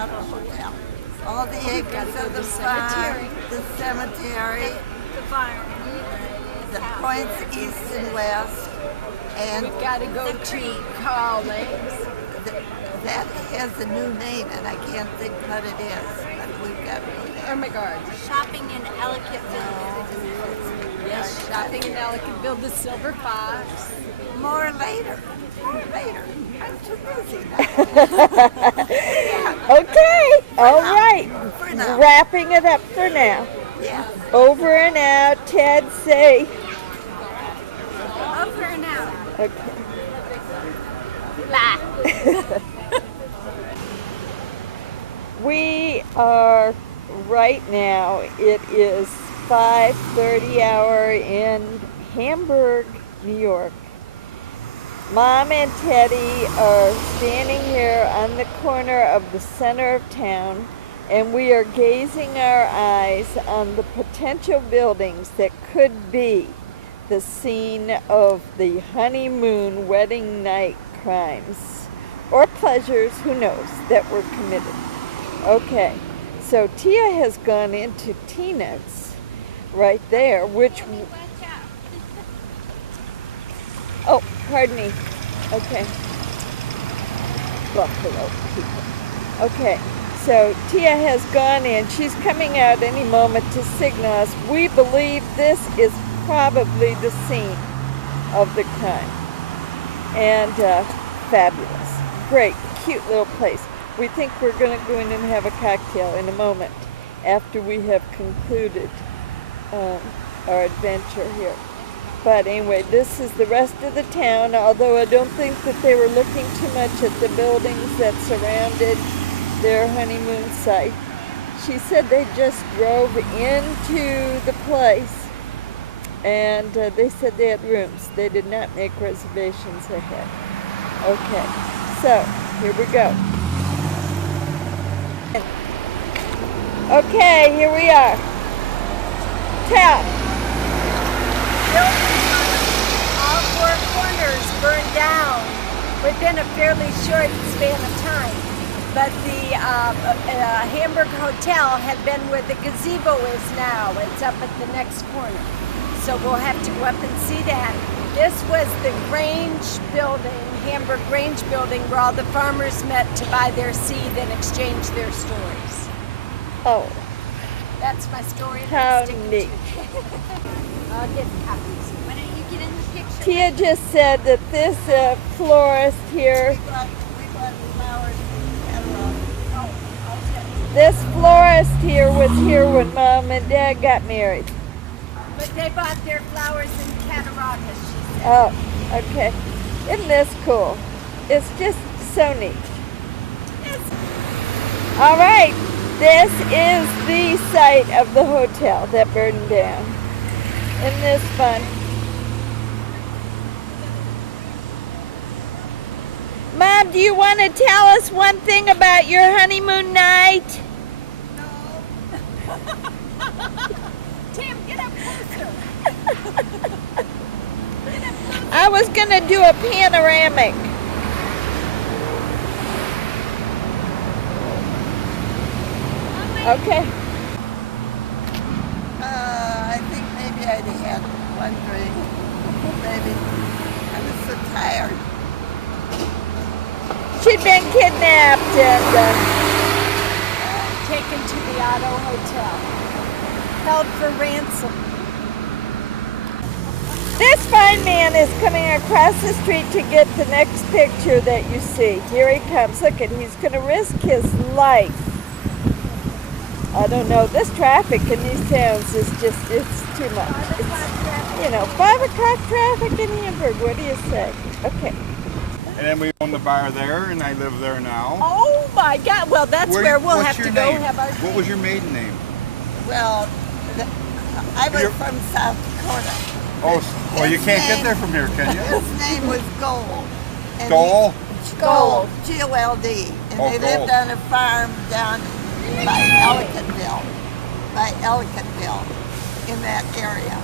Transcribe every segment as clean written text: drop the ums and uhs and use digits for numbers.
Auto Hotel. All the acres of the farm, the cemetery, The farm. the points east and west, and We've got to go to Carl Lakes. that has a new name, and I can't think what it is. But we've got to go there. Oh my God. Shopping in Ellicottville. Yes, shopping in Ellicottville, the Silver Fox. More later. Later. I'm too busy now. Okay, all right. For now. Wrapping it up for now. Yeah. Over and out. Ted, say. Over and out. Okay. Bye. We are right now. It is 5:30 hour in Hamburg, New York. Mom and Teddy are standing here on the corner of the center of town, and we are gazing our eyes on the potential buildings that could be the scene of the honeymoon wedding night crimes or pleasures, who knows, that were committed. Okay, so Tia has gone into Tina's right there, which... Oh, pardon me. Okay. Buffalo people. Okay, so Tia has gone in. She's coming out any moment to signal us. We believe this is probably the scene of the crime. And fabulous. Great, cute little place. We think we're going to go in and have a cocktail in a moment after we have concluded our adventure here. But anyway, this is the rest of the town, although I don't think that they were looking too much at the buildings that surrounded their honeymoon site. She said they just drove into the place, and they said they had rooms. They did not make reservations ahead. Okay, so here we go. Okay, here we are. Tell. Buildings on all four corners burned down within a fairly short span of time. But the Hamburg Hotel had been where the gazebo is now. It's up at the next corner. So we'll have to go up and see that. This was the Grange building, Hamburg Grange building, where all the farmers met to buy their seed and exchange their stores. Oh, That's my story. how Stick to neat. it. I'll get copies. Why don't you get in the picture? Tia just said that this florist here, We bought flowers in Catalonia. this florist here was here when Mom and Dad got married. But they bought their flowers in Cattaraugus, she said. Oh, okay. Isn't this cool? It's just so neat. All right, this is the site of the hotel that burned down. Isn't this fun? Mom, do you want to tell us one thing about your honeymoon night? Tim, get up closer. I was going to do a panoramic. Okay. I think maybe I'd had one drink. Maybe. I was so tired. She'd been kidnapped and Taken to the Otto Hotel. Held for ransom. this fine man is coming across the street to get the next picture that you see. Here he comes. Look at, he's going to risk his life. I don't know. This traffic in these towns is just, it's too much. It's, 5 o'clock traffic in Hamburg. What do you say? Okay. And then we own the bar there, and I live there now. Oh my God! Well, that's where we'll what's have to your go name? have our. What was your maiden name? Well, I was You're- from South Dakota. Oh, well, you His can't get name- there from here, can you? His name was Gold. And Dole? Gold. G-O-L-D. And Oh, they lived Gold. on a farm down by Ellicottville. In that area.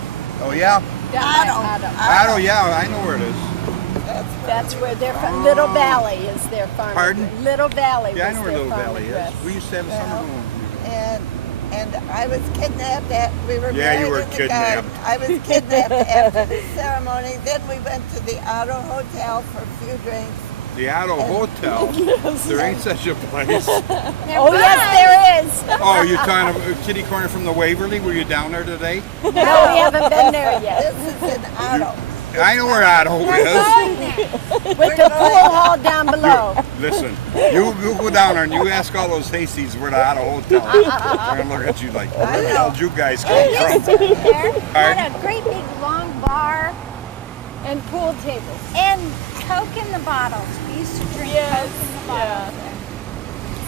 Oh, yeah. Down by Otto. Otto. Otto, yeah, I know where it is. That's That's where they're from. Little Valley is their farm. Pardon? Little Valley. Yeah, I was know where their Little farm Valley address. is. We used to have a summer home. And I was kidnapped at, we were Yeah, you married were in the kidnapped. garden. I was kidnapped after the ceremony. Then we went to the Auto Hotel for a few drinks. The Auto Hotel. There ain't such a place. Oh, yes, there is. Oh, you're talking about kitty corner from the Waverly? Were you down there today? No, we haven't been there yet. This is an auto. I know where Auto is. With the pool hall down below. Listen, you go down there and you ask all those hasties where the Auto Hotel is. They're gonna look at you like, where the hell did you guys come from? There Pardon? had a great big long bar And pool tables. and Coke in the bottles. We used to drink Coke in the bottles.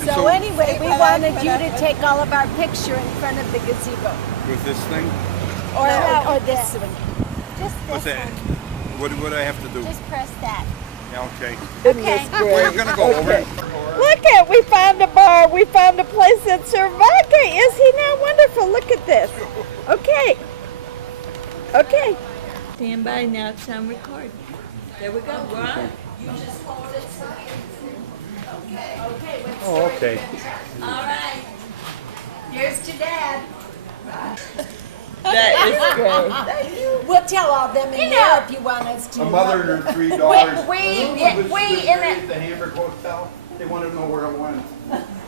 And So anyway, we Well, wanted I- you to take all of our picture in front of the gazebo. With this thing? Or this one. Just What's this that? one. What do I have to do? Just press that. Yeah, okay. Isn't this Okay. great? Well, you're gonna go over it. Look at, we found a bar. We found a place that served vodka. Is he not wonderful? Look at this. Okay. Okay. Stand by now. It's on record. There we go. We're on. Oh, okay. All right. Here's to Dad. That is great. We'll tell all them in there if you want us to. A mother and her 3 daughters. we in it. The Hamburg Hotel. They want to know where I went.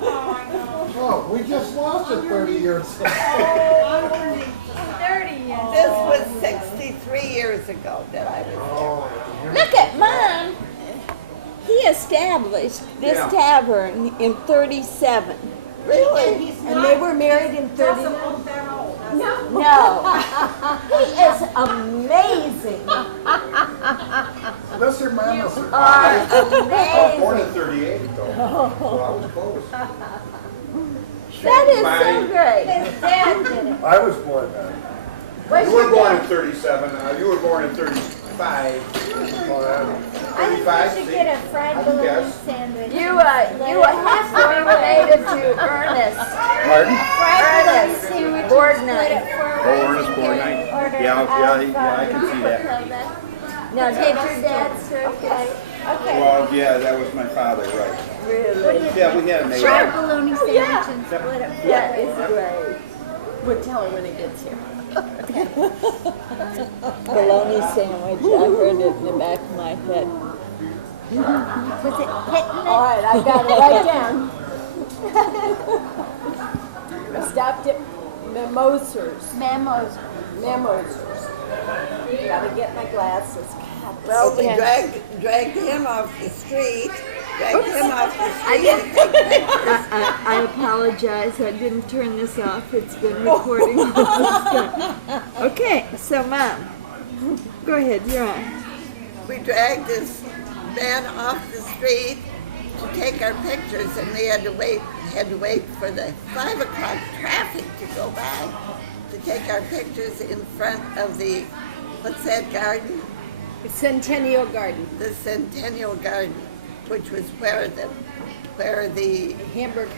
Oh, we just lost it 30 years ago. 30 years. This was 63 years ago that I was there. Look at Mom. He established this Yeah. tavern in 37. Really? And they were married in 30. No. He is amazing. Unless your mom was Are Born amazing. in 38, though. So I was close. That is so great. Dad did it. I was born then. You were born in 37. You were born in 35. I think 35, we should see? get a fried bologna Yes. sandwich. You have to be related to Ernest. Pardon? fried bologna Ernest sandwich. Boardnight. Oh, Ernest Boardnight. Yeah, I can see that. Now, did your dad serve this? Okay. Well, yeah, that was my father, right. Really? Yeah, we had a neighbor. Fried bologna sandwich and split it. That is great. We'll tell her when it gets here. Bologna sandwich. I heard it in the back of my head. Was it hitting All right, I got it right down. I stopped at Mimosers. Memos. Mimosers. Gotta get my glasses. God, Well, we Okay. dragged him off the street. Dragged him off the street. to take pictures. I apologize. I didn't turn this off. It's been recording all this time. Okay, so Mom, go ahead. You're on. We dragged this man off the street to take our pictures, and we had to wait for the 5 o'clock traffic to go by to take our pictures in front of the, what's that garden? Centennial Garden. The Centennial Garden, which was where the Hamburg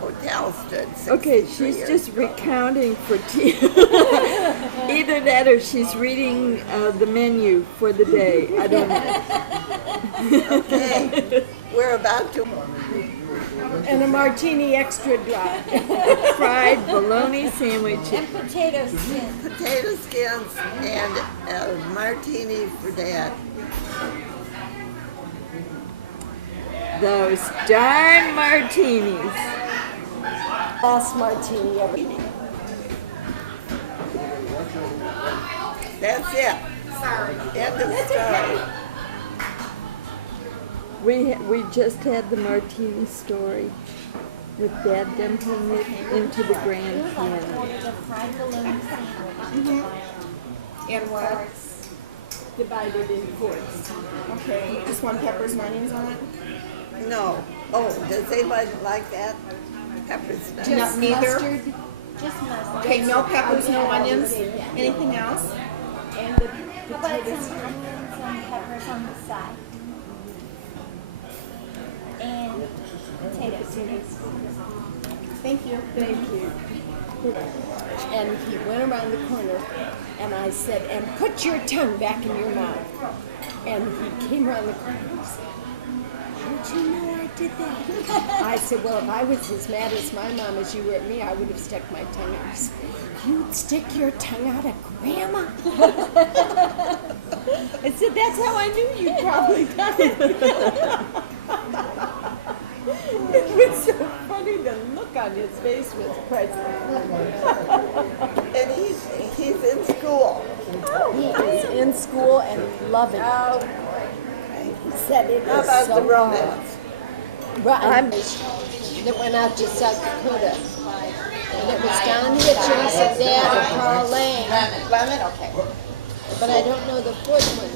Hotel stood. Okay, 63 she's years just ago. recounting for tea. Either that or she's reading the menu for the day. I don't know. Okay, we're about to. And a martini extra dry. Fried bologna sandwich. And potato skin. Potato skins and a martini for Dad. Those darn martinis. Last martini ever. That's it. Sorry. End of story. We just had the martini story with Dad dumping it into the Grand Canyon. Ordered a fried bologna sandwich. And what? Divided in quarts. Okay, just one peppers and onions on it? No. Oh, does anybody like that? Peppers. No. Just neither? Mustard. Just mustard. Okay, no peppers, no onions. Anything else? And the How about potatoes. some onions and peppers on the side? And potato skins. Thank you. Thank you. And he went around the corner, and I said, and put your tongue back in your mouth. And he came around the corner and said, "How'd you know I did that?" I said, "Well, if I was as mad as my mom as you were at me, I would have stuck my tongue out." He said, "You'd stick your tongue out at Grandma?" I said, "That's how I knew you'd probably done it." It was so funny, the look on his face was priceless. And he's in school. He's in school and loving it. He said it How is about so the romance? Right. That went out to South Dakota. And it was Don Hitchens and Dad and Carl Lang. Lemon? Okay. But I don't know the fourth one.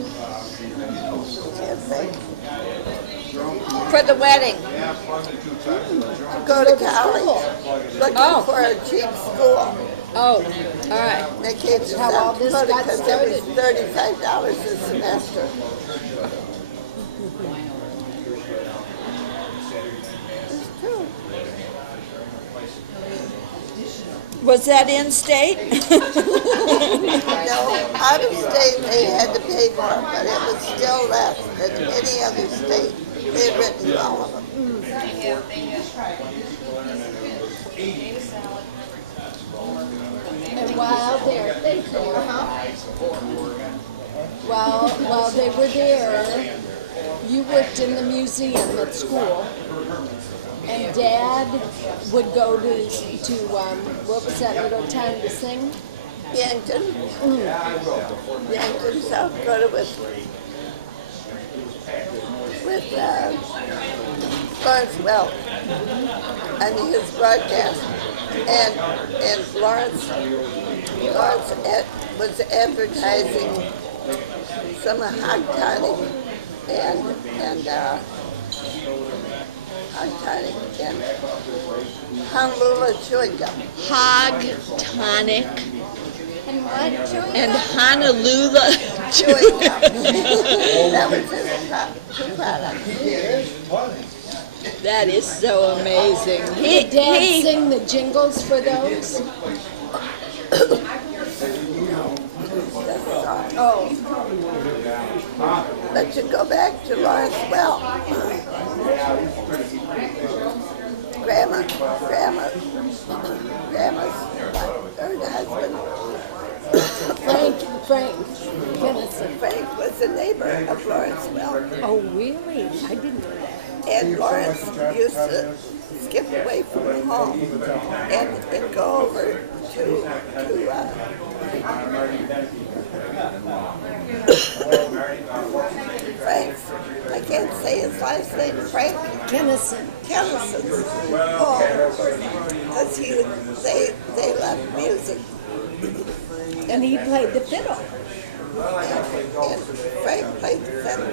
For the wedding. To go to college. Looking for a cheap school. Oh, all right. They came to How all South this Dakota got because it was $35 a semester. It's true. Was that in state? No, out of state they had to pay more, but it was still less than any other state. They'd written all of them. And while they're while they were there, you worked in the museum at school, and Dad would go to what was that little town to sing? Yankton. Yankton, South Dakota with Lawrence Welk and his broadcast. And Lawrence was advertising some hog tonic and hog tonic and Honolulu chewing gum. Hog tonic And what, Julie? and Honolulu. Chewing gum. That was his product. That is so amazing. Did Dad sing the jingles for those? Oh, But to go back to Lawrence Welk, Grandma's third husband, Frank Kennison. Frank, was a neighbor of Lawrence Welk. Oh, really? I didn't know that. And Lawrence used to skip away from home and go over to Frank's, I can't say his last name, Frank Kennison's home, because they loved music. And he played the fiddle. And Frank played the fiddle.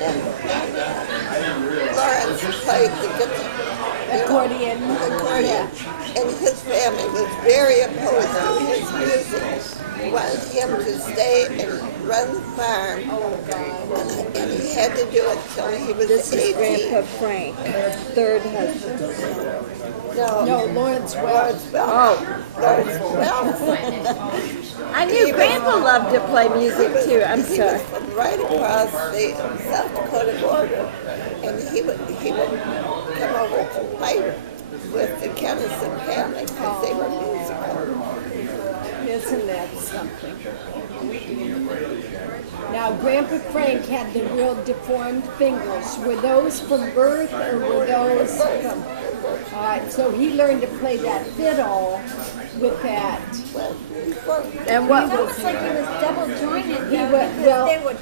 And Lawrence played the guitar. Accordion. Accordion. And his family was very opposed to his music. He wanted him to stay and run the farm. And he had to do it till he was This is 18. Grandpa Frank, third husband. No, Lawrence Lawrence Welk. Lawrence Welk. I knew Grandpa loved to play music too. I'm He sorry. was from right across the South Dakota border, and he would come over to play with the Kennison family because they were musical. Isn't that something? Now, Grandpa Frank had the real deformed fingers. Were those from birth or were those from... All right, so he learned to play that fiddle with that. And what It looks like he was double jointed. He though, would, because well, they would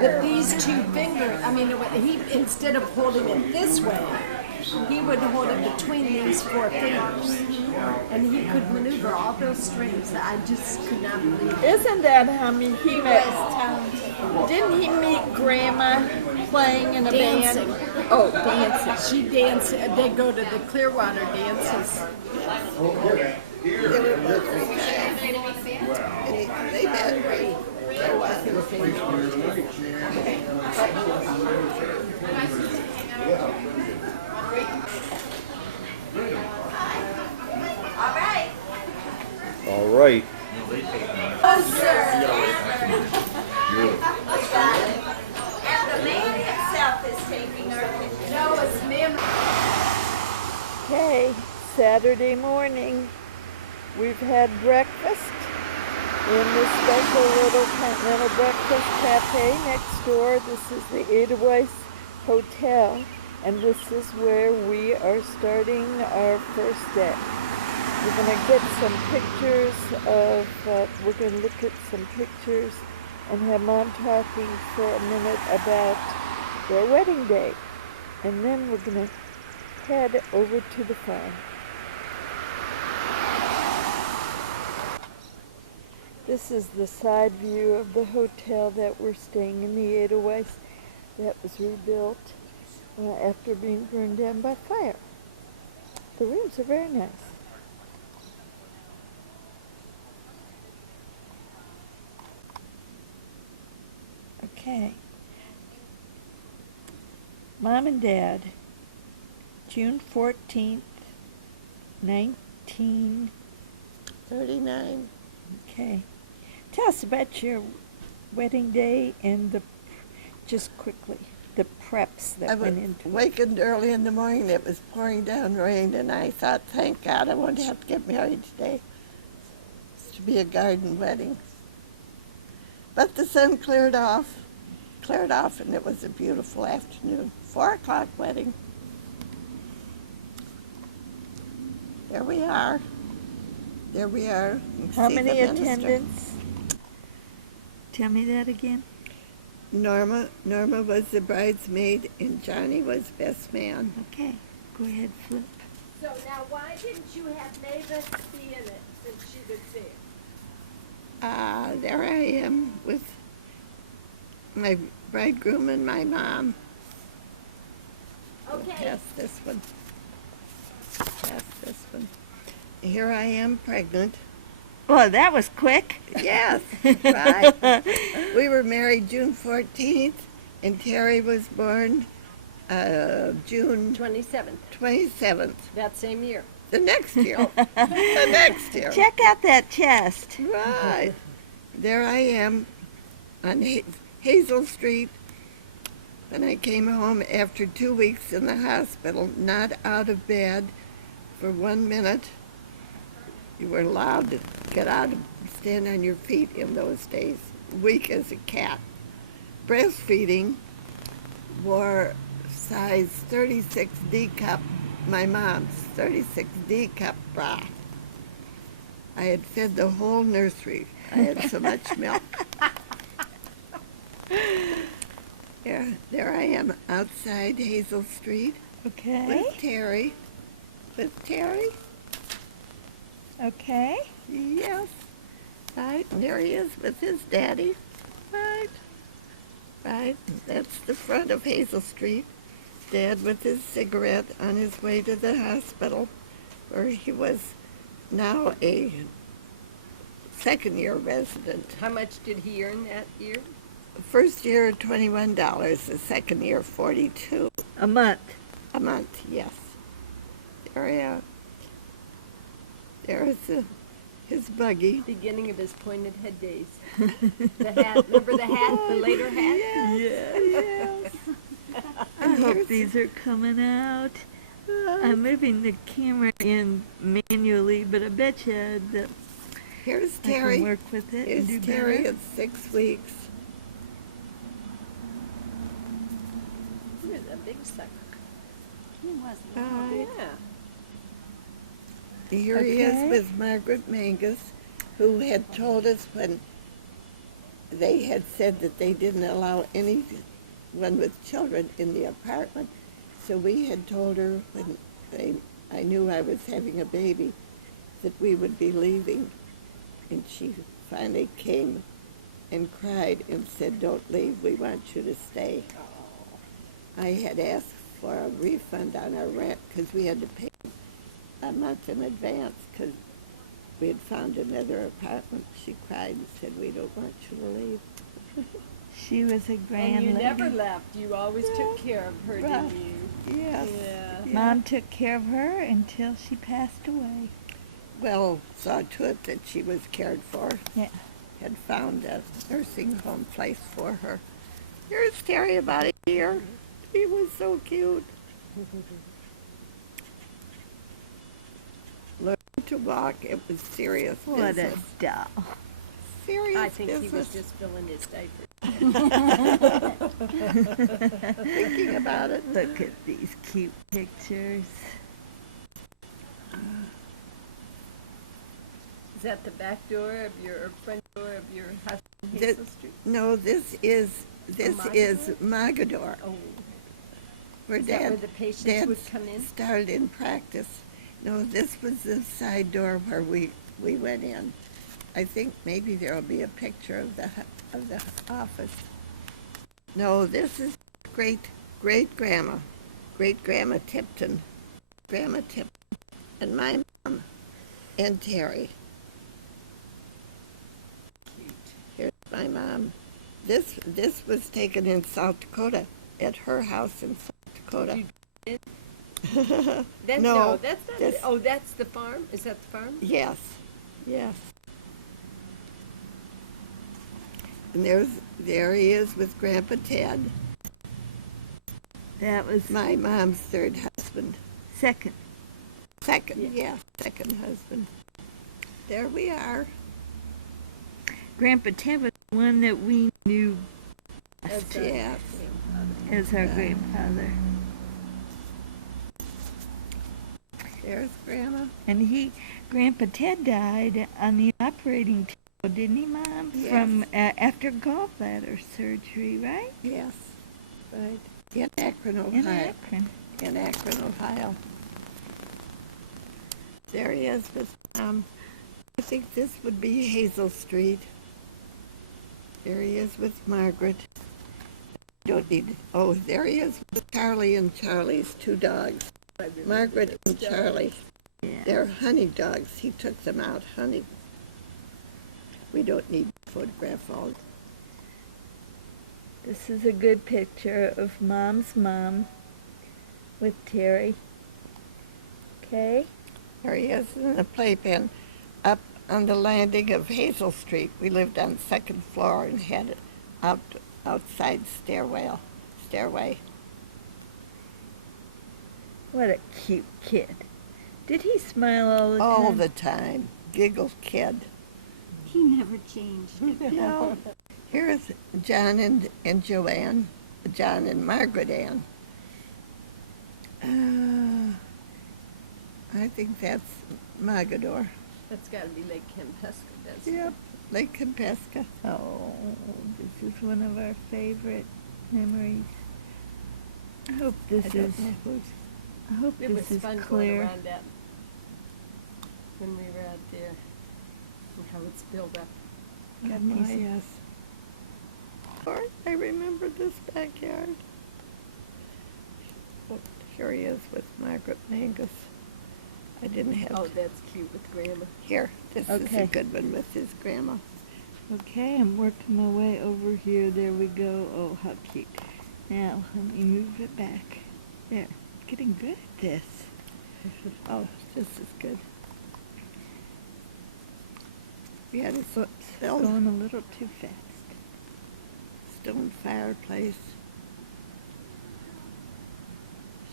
but these two fingers, I mean, he instead of holding it this way, he would hold it between these four fingers. And he could maneuver all those strings. I just could not believe it. Isn't that how he met? talented. Didn't he meet Grandma playing in a Dancing. band? Oh, dancing. She danced, they go to the Clearwater dances. They were both and they met. All right. Oh, sir. Okay, Saturday morning. We've had breakfast in the special little continental breakfast cafe next door. This is the Edelweiss Hotel, and this is where we are starting our first day. We're going to get some pictures of, we're going to look at some pictures and have Mom talking for a minute about their wedding day. And then we're going to head over to the farm. This is the side view of the hotel that we're staying in, the Edelweiss, that was rebuilt after being burned down by fire. The rooms are very nice. Okay. Mom and Dad, June 14th, 39. Okay. Tell us about your wedding day and just quickly, the preps that went into it. Wakened early in the morning. It was pouring down rain, and I thought, thank God I won't have to get married today. It's to be a garden wedding. But the sun cleared off, and it was a beautiful afternoon. 4 o'clock wedding. There we are. There we are. How many attendants? Tell me that again. Norma was the bridesmaid, and Johnny was best man. Okay, go ahead, Flip. So now, why didn't you have Mavis be in it since she could see it? There I am with my bridegroom and my mom. Okay. Pass this one. Here I am, pregnant. Oh, that was quick. Yes, right. We were married June 14th, and Terry was born June 27th. That same year. The next year. The next year. Check out that chest. Right. There I am on Hazel Street. And I came home after 2 weeks in the hospital, not out of bed for 1 minute. You were allowed to get out and stand on your feet in those days, weak as a cat. Breastfeeding, wore size 36D cup, my mom's 36D cup bra. I had fed the whole nursery. I had so much milk. There I am outside Hazel Street Okay. with Terry. Okay. Yes. Right, and there he is with his daddy. Right. That's the front of Hazel Street. Dad with his cigarette on his way to the hospital, where he was now a second-year resident. How much did he earn that year? First year, $21. The second year, $42 A month. a month. Yes. There is his buggy. Beginning of his pointed head days. The hat, remember the hat, the later hat? Yes. I hope these are coming out. I'm moving the camera in manually, but I bet you that Here's I can Terry. work with it and do Here's Terry better. at 6 weeks. He was a big sucker. He was. Right. Yeah. Here he is Okay. with Margaret Mangus, who had told us when they had said that they didn't allow anyone with children in the apartment. So we had told her when I knew I was having a baby that we would be leaving. And she finally came and cried and said, "Don't leave, we want you to stay." I had asked for a refund on our rent because we had to pay a month in advance because we had found another apartment. She cried and said, "We don't want you to leave." She was a grand And you lady. never left. You always took care of her, Right. didn't you? Yes. Yeah. Mom took care of her until she passed away. Well, saw to it that she was cared for. Yeah. Had found a nursing home place for her. Here's Terry about a year. He was so cute. to walk. It was serious What a business. doll. Serious I think he was business. just filling his diaper. Thinking about it. Look at these cute pictures. Is that the back door of your front door of your house on This- Hazel Street? No, this is Mogador, Oh, where is that Dad where the patients Dad would come in? started in practice. No, this was the side door where we went in. I think maybe there'll be a picture of the office. No, this is great grandma Tipton, Grandma Tipton, and my mom and Terry. Here's my mom. This was taken in South Dakota, at her house in South Dakota. That's, No, that's not. this- Oh, that's the farm. Is that the farm? Yes, yes. And there he is with Grandpa Ted, That was my mom's third husband. second. Second husband. There we are. Grandpa Ted was the one that we knew That's Yes. as our grandfather. There's Grandma. And Grandpa Ted died on the operating table, didn't he, Mom? Yes. From after gallbladder surgery, right? Yes, right. In Akron, In Ohio. Akron. In Akron, Ohio. There he is with I think this would be Hazel Street. There he is with Margaret. Don't need. Oh, there he is with Charlie and Charlie's two dogs. Margaret and Charlie. Yeah. They're honey dogs. He took them out honey. We don't need to photograph all. This is a good picture of Mom's mom with Terry. Okay? There he is in the playpen up on the landing of Hazel Street. We lived on the second floor and had an outside stairway. What a cute kid. Did he smile all the time? All the time. Giggle kid. He never changed. No. Here's John and Joanne. John and Margaret Ann. I think that's Mogador. That's got to be Lake Kempesca, doesn't Yep, Lake Kempesca. Oh, this is one of our favorite memories. I hope this I don't is. know who's. I hope it? It was this is fun going clear. around that when we were out there and how it's built up. Oh, my, yes. Or I remember this backyard. Oh, here he is with Margaret Mangus. I didn't have Oh, that's cute with Grandma. here. This is Okay. a good one with his grandma. Okay, I'm working my way over here. There we go. Oh, how cute. Now, let me move it back. There. Getting good at this. Oh, this is good. We had a Oops, stone going a little too fast. fireplace.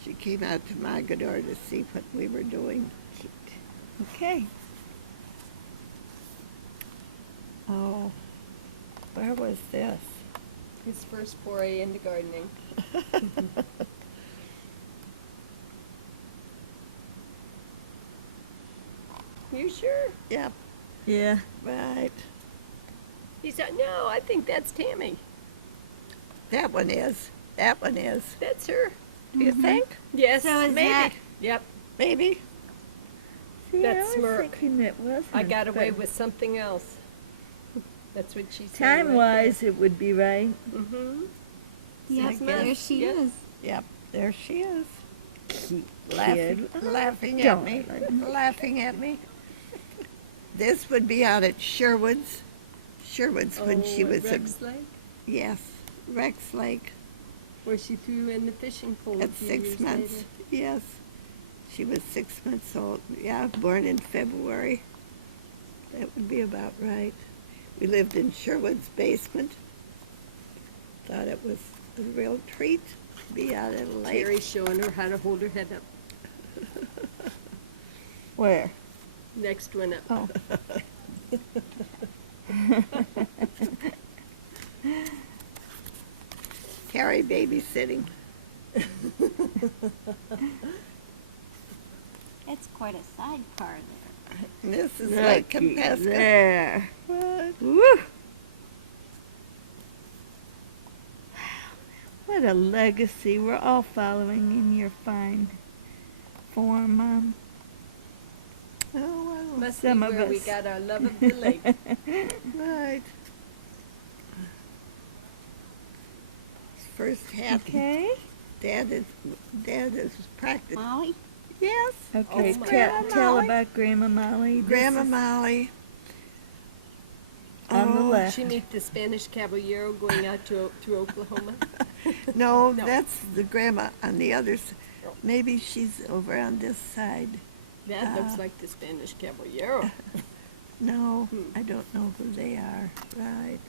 She came out to Mogador to see what we were doing. Cute. Okay. Oh, where was this? His first foray into gardening. You sure? Yep, Yeah. right. He said, no, I think that's Tammy. That one is. That one is. That's her. Do you think? Yes, So is maybe. that- Yep, Maybe. See, That I was smirk. thinking it wasn't. I got away but with something else. That's what she said. time-wise, it would be right. Mm-hmm. Yep, Yes, there yes, she yes. is. Yep, there she is. Cute Laughing, kid. laughing at Don't. me. Laughing at me. This would be out at Sherwood's. Sherwood's when she was a, Rex Lake, yes, Rex Lake where she threw in the fishing pool a at few 6 years months. later. Yes, she was 6 months old. Yeah, born in February. That would be about right. We lived in Sherwood's basement. Thought it was a real treat to be out at a lake. Terry's showing her how to hold her head up. Where? Next one up. Oh. Carrie babysitting. It's quite a sidecar there. And this is Lake Compesca. There. What? Woo. What a legacy. We're all following in your fine form, Mom. Oh, wow. Must Some be of where we us. got our love of the lake. Right. First hat. Okay. Dad is practicing. Molly? Yes. Okay, Oh, my tell Molly. about Grandma Molly. This Grandma is Molly. on the Oh, left. She meet the Spanish caballero going out through Oklahoma. No, No. that's the grandma on the other side. Maybe she's over on this side. That looks like the Spanish caballero. No, I don't know who they are. Right.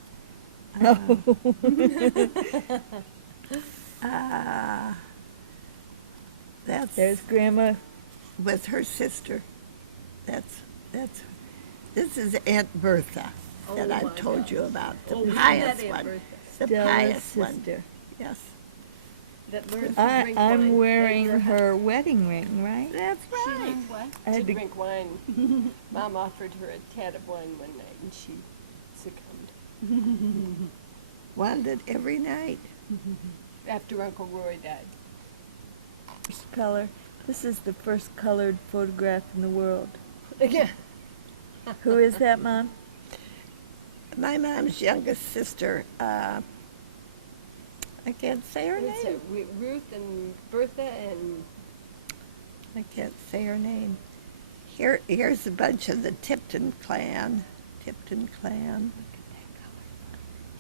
That's There's Grandma. with her sister. This is Aunt Bertha that Oh, I've my told you gosh. about. The Oh, isn't pious that Aunt one. Bertha? The Stella's pious one. sister. Yes. That learns to I'm drink wine. wearing At your her wedding ring, right? That's She right. learned what? I To had to drink wine. Mom offered her a tad of wine one night and she succumbed. Wanted it every night. After Uncle Roy died. first color. This is the first colored photograph in the world. Yeah. Who is that, Mom? My mom's youngest sister, I can't say her It's name. Ruth and Bertha and I can't say her name. Here's a bunch of the Tipton clan.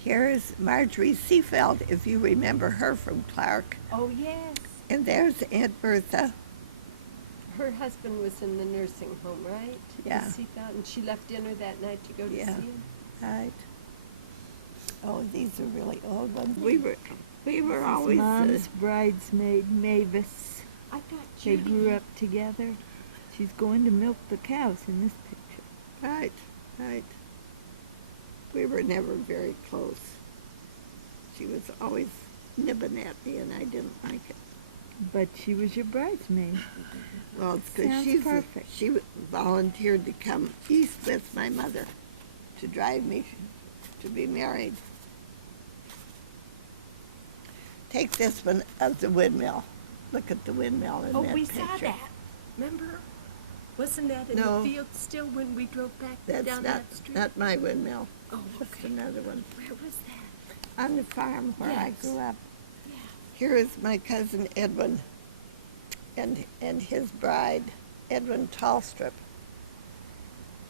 Here's Marjorie Seafeld, if you remember her from Clark. oh yes. And there's Aunt Bertha. Her husband was in the nursing home, right? Yeah. The Seafountain. And she left dinner that night to go to Yeah. see him. Right. Oh, these are really old ones. We were This is always Mom's bridesmaid, Mavis. I thought They Judy. grew up together. She's going to milk the cows in this picture. right. We were never very close. She was always nibbing at me, and I didn't like it. But she was your bridesmaid. Well, it's because Sounds perfect. she volunteered to come east with my mother to drive me to be married. Take this one of the windmill. Look at the windmill in Oh, that we picture. saw that. Remember? Wasn't that in No. the field still when we drove back That's down that street? not my windmill. Oh, Just okay. another one. Where was that? On the farm where I Yes. grew up. Yeah. Here is my cousin Edwin and his bride, Edwin Tallstrip.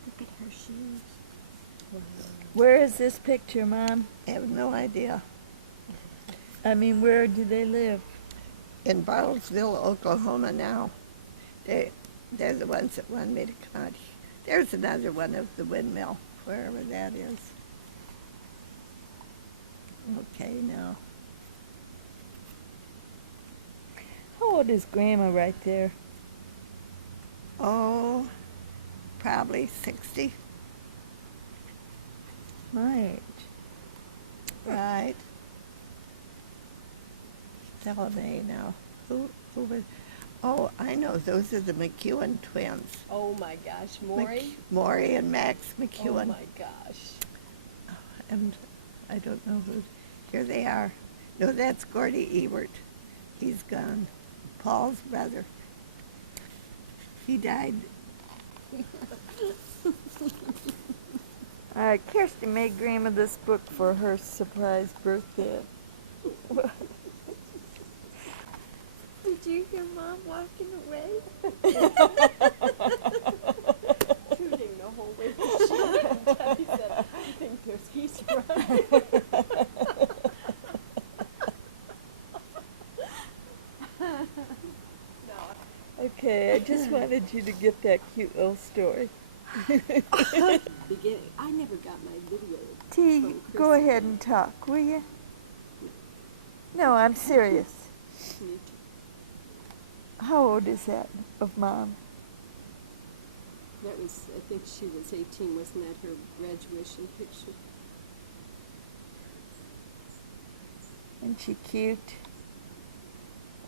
Look at her shoes. Where is this picture, Mom? I have no idea. I mean, where do they live? In Bartlesville, Oklahoma now. They're the ones that wanted me to come out. There's another one of the windmill, wherever that is. Okay, now. How old is Grandma right there? Oh, probably 60. My age. Right. Salome now. Who was? Oh, I know. Those are the McEwen twins. Oh my gosh, Maury. Maury and Max Oh McEwen. my gosh. And I don't know who. Here they are. No, that's Gordy Ebert. He's gone. Paul's brother. He died. Kirsty made Grandma this book for her surprise birthday. Did you hear Mom walking away? Tooting the whole way. He said, I think there's geese around. Okay, I just wanted you to get that cute little story. Beginning. I never got my video. T, from go Chrissy. ahead and talk, will you? No, I'm serious. Me too. How old is that of Mom? That was, I think she was 18, wasn't that her graduation picture? Isn't she cute?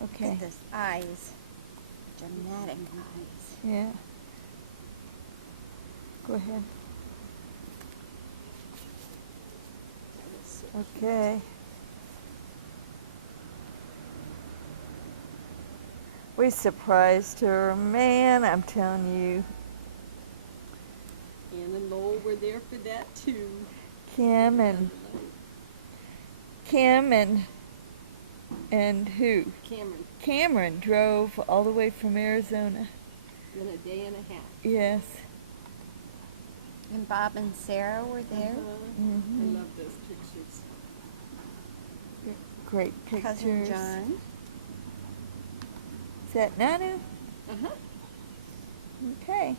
Look Okay. at those eyes. Dramatic eyes. Yeah. Go ahead. Okay. We surprised her, man, I'm telling you. Ann and Lowell were there for that too. Kim and who? Cameron, Cameron drove all the way from Arizona. in a day and a half. Yes. And Bob and Sarah were there. I love those pictures. Great pictures. Cousin John. Is that Nanu? Uh-huh. Okay.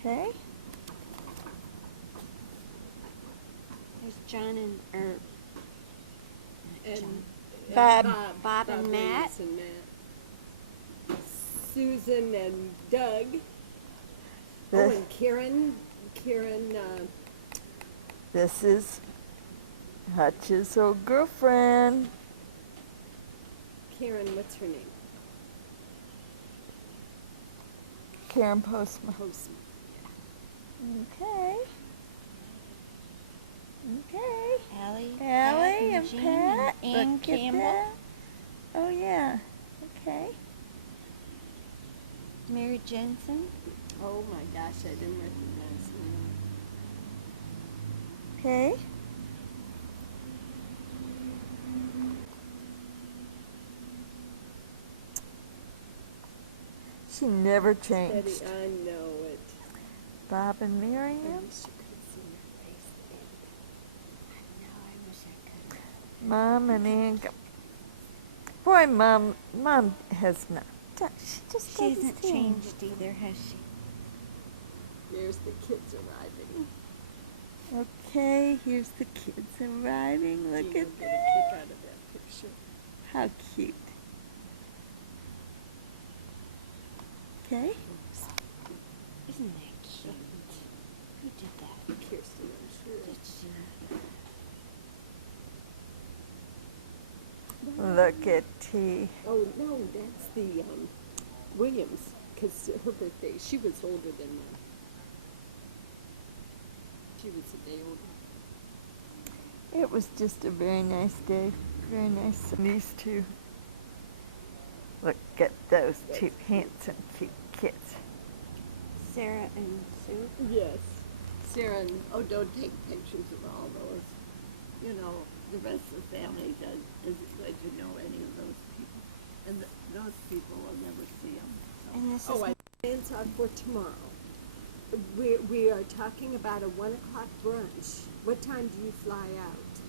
Okay. There's John and And Bob. Bob and Matt. Williams and Matt. Susan and Doug. Oh, This, and Karen, this is Hutch's old girlfriend. what's her name? Karen Postma. Postman. Okay. Okay. Allie. Allie and Jean Pat. And Ann Look at Campbell. that. Oh yeah. Okay. Mary Jensen. Oh my gosh, I didn't recognize her. Okay. She never Betty, changed. I know it. Bob and I Miriam. wish you could have seen her face then. No, I wish I could. Mom and Ann. Boy, Mom has not. She just She doesn't hasn't change. changed either, has she? There's the kids arriving. Okay, here's the kids arriving. Look Gina at will get a that. kick out of that picture. How cute. Okay. Isn't that cute? Who did that? Kirsten, I'm sure. Did she? Look at T. Oh no, that's the Williams, because her birthday. She was older than mine. She was a day older. It was just a very nice day. Very nice. And these two. Look at those two handsome, cute kids. Sarah and Sue. Yes. Sarah, and, oh, don't take pictures of all those. You know, the rest of the family isn't going to know any of those people. And those people will never see them. So. And this is Oh, I plans out for tomorrow. We are talking about a 1 o'clock brunch. What time do you fly out?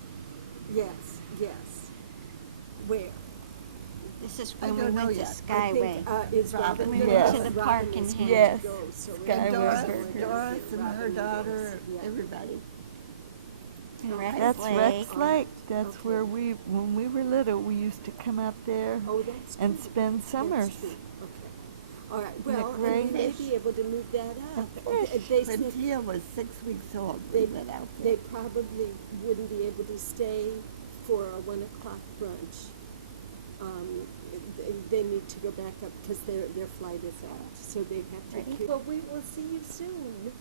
Yes, yes. Where? this is I when we don't know went to yet. Skyway. Is Robin. Robin We there? went to the Robin park is in going to Yes. go, so we're Skyway gonna Doris, go. Burger. Doris and her Robin daughter, goes. Yeah. everybody. And Rex That's Lake. Rex Lake. That's Okay. where when we were little, we used to come out there Oh, that's and true. spend summers. That's true. Okay. All right. Well, and great? we may be able to move that up. fish. They When said Tia was 6 weeks old, they, we went out there. they probably wouldn't be able to stay for a 1 o'clock brunch. They need to go back up because their flight is out, so they have to. Well, we will see you soon.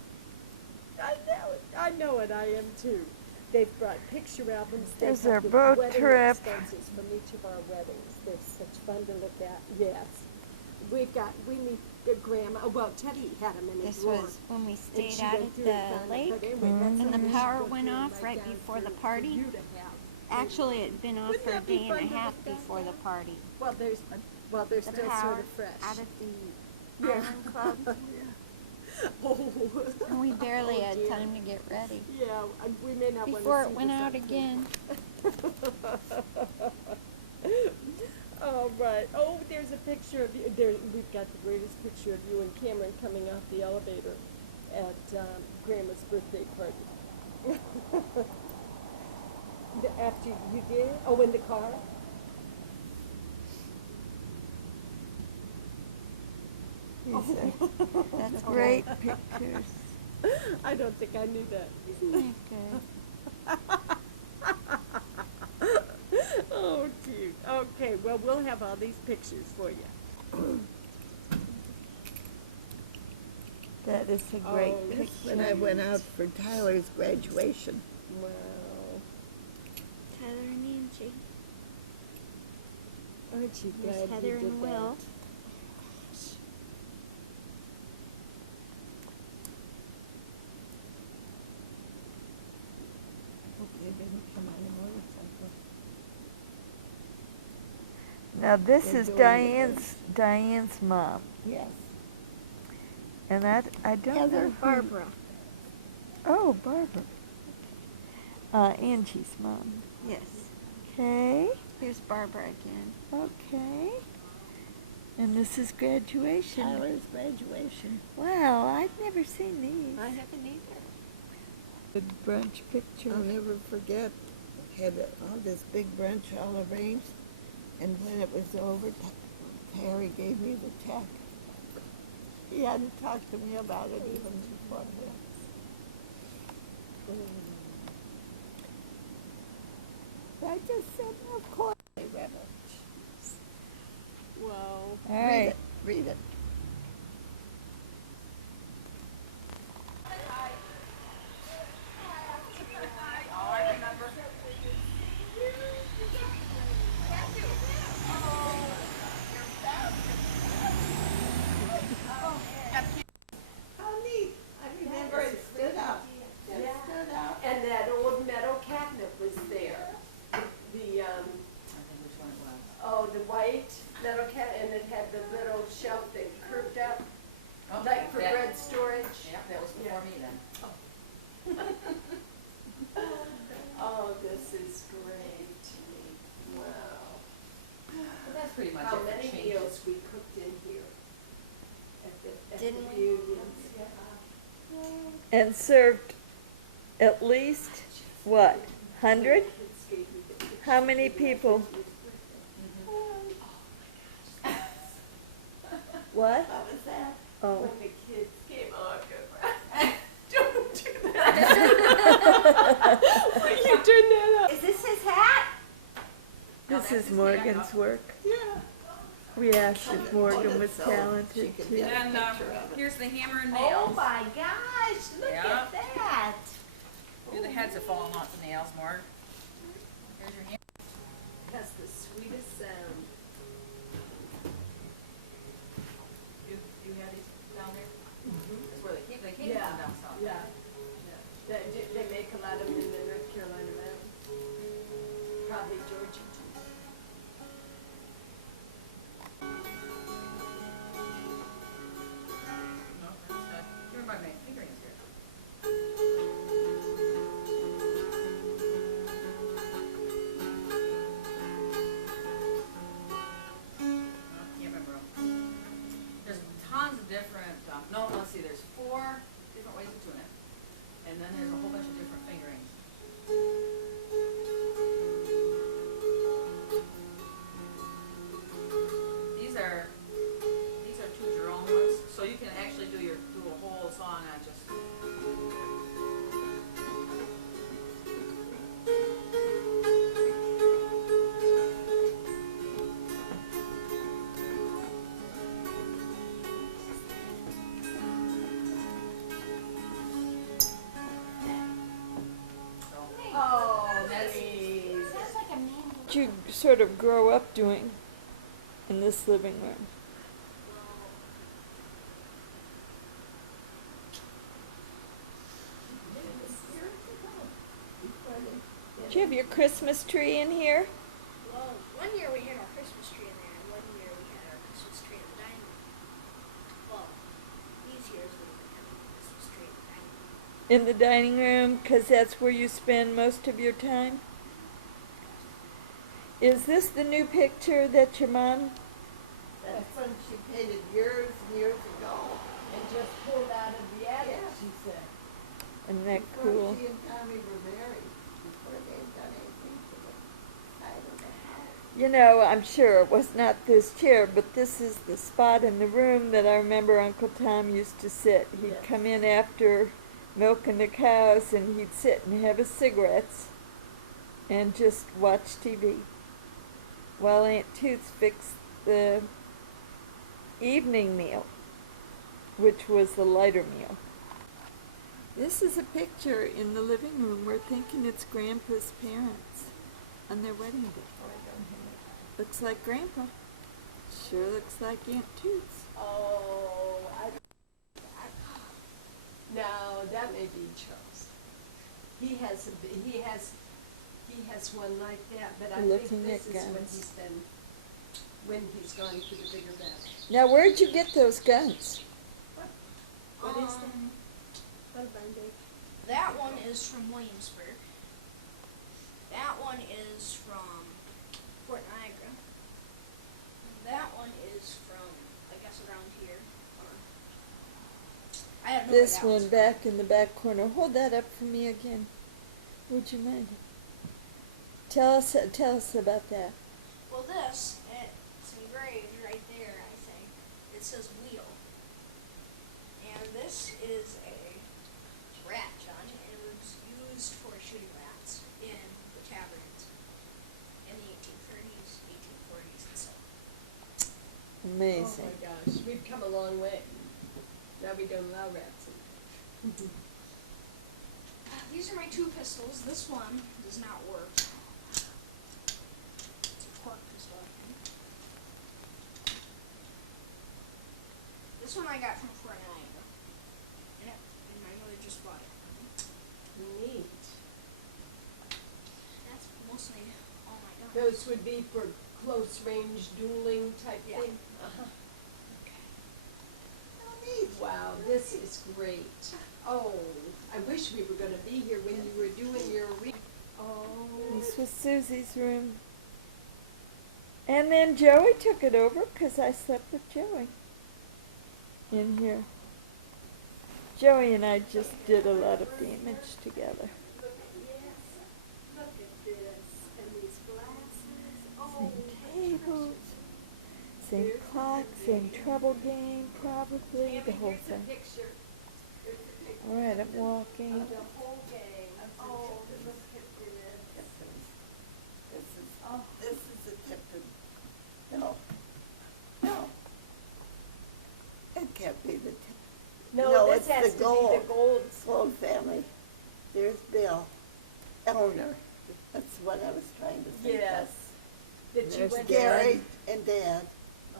I know it. I am too. They've brought picture albums. They There's have our the boat wedding trip. expenses from each of our weddings. They're such fun to look at. Yes, we need the grandma. Well, Teddy had them in his This drawer. was when we And stayed she out went at through and the found it. lake. But anyway, that's And the something we should power go went through and off write right down before the for party. you to have. Actually, it had been off Wouldn't for a that be day and fun a to half look back before the at? party. Well, they're The still power sort of fresh. out at the Yeah. Island Club. Oh. And we barely Oh, had dear. time to get ready Yeah, and we may not want to before see it went this out on again. All right. Oh, there's a picture of you. There, we've got the greatest picture of you and Cameron coming off the elevator at Grandma's birthday party. After you did? Oh, in the car? These are that's great pictures. I don't think I knew that. Isn't that good? Oh, cute. Okay, well, we'll have all these pictures for you. That is a great Oh, picture. When I went out for Tyler's graduation. Wow. Heather and Angie. Aren't you Here's glad Heather you did and Will. that? Hope they didn't come on a motorcycle. Now this They're is doing Diane's mom, Yes. and I don't Heather. know who- Barbara. Oh, Barbara. Angie's mom. Yes. Okay. Here's Barbara again. Okay. And this is graduation. Tyler's graduation. Wow, I've never seen these. I haven't either. Good brunch picture. I'll never forget. Had all this big brunch all arranged, and when it was over, Terry gave me the check. He hadn't talked to me about it even before that. I just said, of course they read it. Wow. All Read right. it. Read it. How neat. I remember it stood up. It stood up. And that old metal cabinet was there. The, oh, the white metal cabinet, and it had the little shelf that curved up, like for bread storage. Yeah, that was before me then. Oh, this is great. Wow. But that's pretty much How it for many changes. meals we cooked in here at the Didn't we? reunions. And served at least, what, 100? How many people? What? What was that? Oh. When the kids came on, don't do that. Will you turn that up? Is this his hat? This is Morgan's work. Yeah. We asked if Morgan was So talented she could too. get a And picture of it. here's the hammer and Oh nails. my gosh, look Yeah. at that. Here the heads have fallen off the nails more. Here's your hammer. Has the sweetest sound. You have these down there? That's where they came from down south. Yeah. They make a lot of them in the North Carolina mountains. Probably Georgia too. No, that's good. Here are my finger rings here. Can't remember 'em. There's tons of different, no, let's see, there's 4 different ways of doing it. And then there's a whole bunch of different fingerings. These are choose your own ones, so you can actually do a whole song on just. Oh, That's- Sounds like a man. What you sort of grow up doing in this living room? Do you have your Christmas tree in here? Well, one year we had our Christmas tree in there, and one year we had our Christmas tree in the dining room. Well, these years we've been having a Christmas tree in the dining room. In the dining room, because that's where you spend most of your time? Is this the new picture that your mom? That's one she painted years and years ago. and just pulled out of the attic, she said. Isn't that Before cool? she and Tommy were married, before they had done anything to the side of the house. You know, I'm sure it was not this chair, but this is the spot in the room that I remember Uncle Tom used to sit. He'd come in after milking the cows and he'd sit and have his cigarettes and just watch TV while Aunt Toots fixed the evening meal, which was the lighter meal. This is a picture in the living room. We're thinking it's Grandpa's parents on their wedding day. Looks like Grandpa. Sure looks like Aunt Toots. Oh, no, that may be Charles. He has one like that, but I Looking think this at is guns. when he's gone to the bigger bed. Now, where'd you get those guns? What is that? What about it? That one is from Williamsburg. That one is from Fort Niagara. That one is from, I guess, around here. I have no This idea. one back in the back corner. Hold that up for me again. Would you mind? Tell us about that. Well, this, it's engraved right there, I think. It says wheel. And this is a rat gun, and it was used for shooting rats in the taverns in the 1830s, 1840s, and so on. Amazing. Oh my gosh, we've come a long way. Now we don't allow rats. These are my two pistols. This one does not work. It's a cork pistol, I think. This one I got from Fort Niagara. And my mother just bought it. Neat. That's mostly all my guns. Those would be for close range dueling type Yeah. thing? Uh-huh. Wow, this is great. Oh, I wish we were going to be here when you were doing your Oh. This was Susie's room. And then Joey took it over because I slept with Joey in here. Joey and I just did a lot of damage together. Look at this. And these glasses. Oh, Same tables, same clock, same treble game, probably, the whole here's a thing. picture. Here's a picture All right, I'm walking. of the whole gang. Oh, look at this. This is a Tipton. No. No. It can't be the Tipton. No, this it's has the to be Gold. the Golds. Gold family. There's Bill. Eleanor. That's what I was trying to say. Yes. That you There's went Gary and Dad. Oh.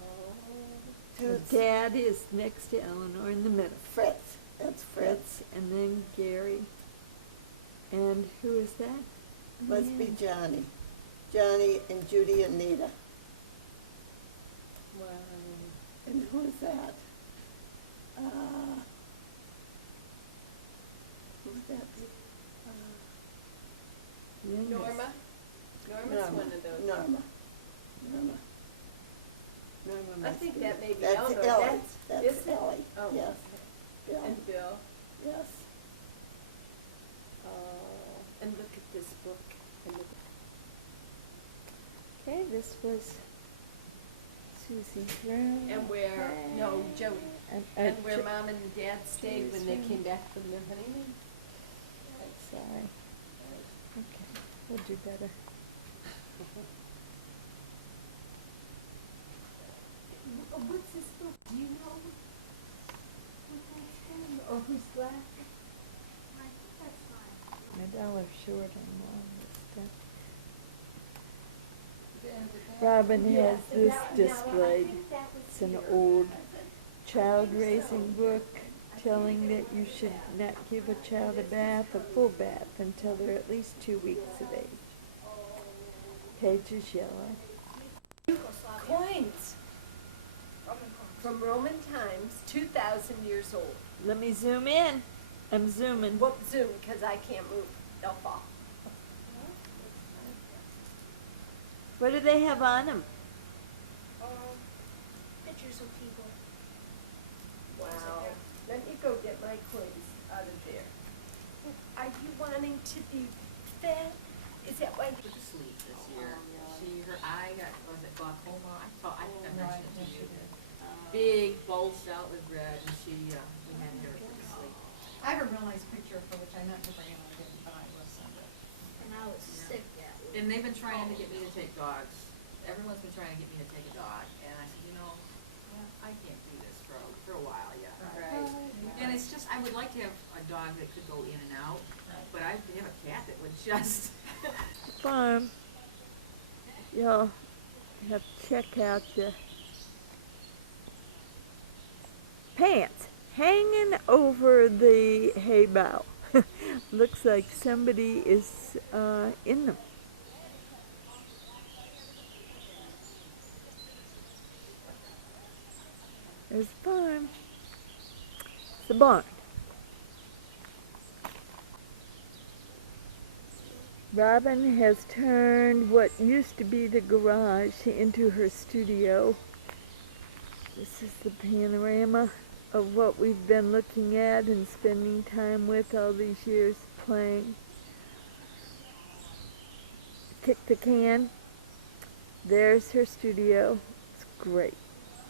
Toots. Dad is next to Eleanor in the middle. Fritz. That's Fritz. Fritz, and then Gary. And who is that? Must be Johnny. Johnny and Judy and Nita. Wow. And who's that? Who's that? Linus. Norma? Norma's one of those. Norma. I must think be- that may be That's Eleanor. Ellie. Is That's it? Ellie. Oh. Yes. Bill. And Bill. Yes. Oh, and look at this book. And look Okay, this was Susie's room. and where, no, Joey. And And where Mom and Dad stayed when they Joey's came back from their honeymoon. Sorry. Okay, we'll do better. Oh, what's this book? Do you know what that's from? Or whose glasses? I think that's fine. My dollar short on all this stuff. Robin has this displayed. It's an old child-raising book telling that you should not give a child a bath, a full bath, until they're at least 2 weeks of age. Page is yellow. Coins from Roman times, 2,000 years old. Let me zoom in. I'm zooming. Whoop, zoom, because I can't move. They'll fall. What do they have on them? Pictures of people. Wow. Let me go get my coins out of there. Are you wanting to be fed? Is that why she went to sleep this year? Her eye got, was it glaucoma? I think I mentioned it to you. Big, bulged out with red, and we had her put to sleep. I have a real nice picture for which I'm not sure I didn't, but I will send it. And I was sick that week. And they've been trying to get me to take dogs. Everyone's been trying to get me to take a dog, and I said, I can't do this for a while yet, right? And it's just, I would like to have a dog that could go in and out, but I have a cat that would just. Farm. Y'all have to check out the pants hanging over the hay bow. Looks like somebody is in them. There's the farm. It's the barn. Robin has turned what used to be the garage into her studio. This is the panorama of what we've been looking at and spending time with all these years playing. Kick the can. There's her studio. It's great.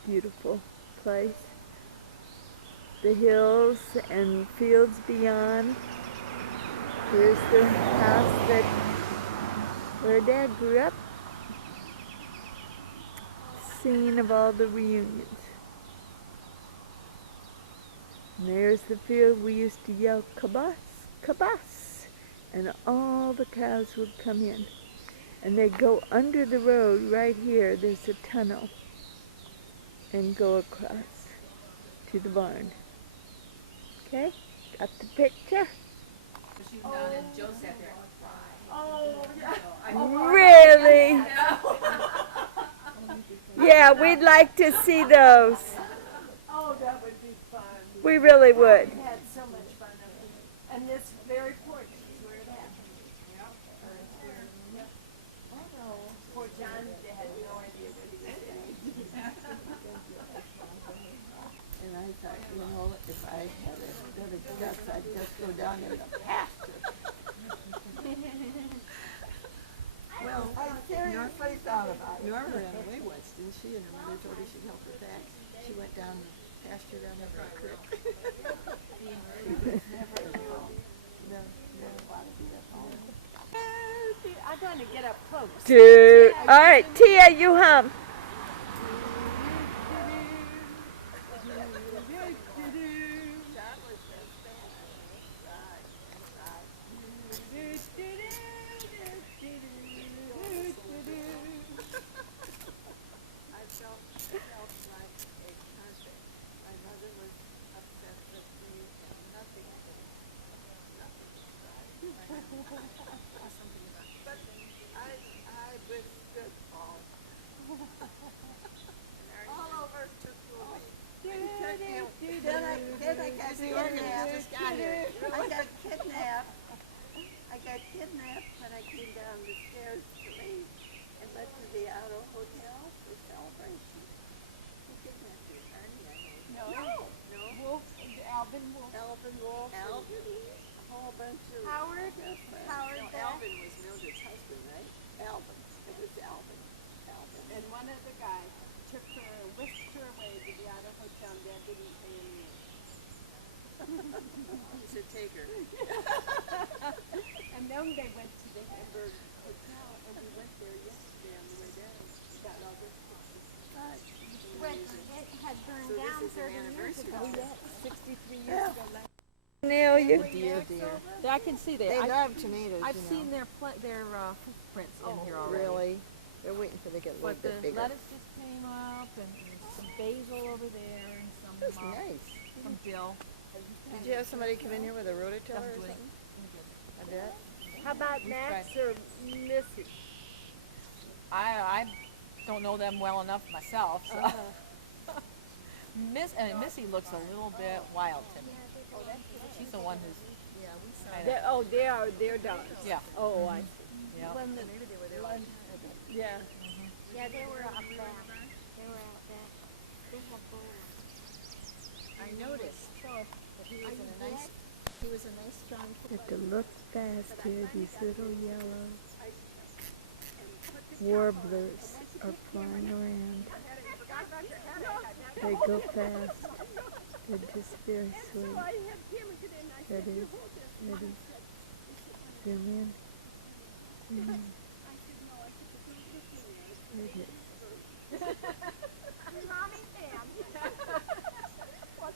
Beautiful place. The hills and fields beyond. Here's the house where Dad grew up. Scene of all the reunions. And there's the field we used to yell, "Kabas, kabas," and all the cows would come in. And they'd go under the road right here. There's a tunnel. And go across to the barn. Okay? Got the picture? She was down and Joe sat there and cried. Oh, yeah. Really? Yeah, we'd like to see those. Oh, that would be fun. We really would. We had so much fun up here. And this very porch is where it happened. Yep. Oh, poor John had no idea what he was doing. And I thought, if I had a bit of guts, I'd just go down in the pasture. Well, I seriously thought about it. Norma ran away once, didn't she? And her mother told her she'd help her back. She went down the pasture down there by the creek. I'm going to get up close. Dude. All right, Tia, you hum. I got kidnapped when I came down the stairs to leave and went to the Auto Hotel for celebration. Who kidnapped you? Ernie, I think. No. Wolf, Alvin Wolf. Alvin Wolf. Alvin? A whole bunch of... Howard. Alvin was Mildred's husband, right? Alvin. It was Alvin. And one other guy took her, whisked her away to the Auto Hotel, and Dad didn't pay him in. He said, take her. And then they went to the Hamburg Hotel, and we went there yesterday on the way down. Got all this pictures. When it had burned down 30 years ago. 63 years ago. Nail you. Dear. I can see that. They love tomatoes, I've seen their footprints in here already. Really? They're waiting till they get a little But the bit bigger. lettuce just came up, and some basil over there, and some That's nice. some dill. Did you have somebody come in here with a rototiller or Definitely. something? I bet. How about Max or Missy? I don't know them well enough myself. So. Missy looks a little bit wild to me. She's the one who's kinda, They are their dogs. yeah. Oh, I see. Yeah. Maybe they were there last Yeah. Yeah, they were up back. They were out back. They had bowls. I noticed that he was a nice strong You have to look fast here, these little yellows. warblers are flying around. They go fast. They're just very sweet. There it is. There it is. Zoom in. Zoom in. There it is. Mommy Pam.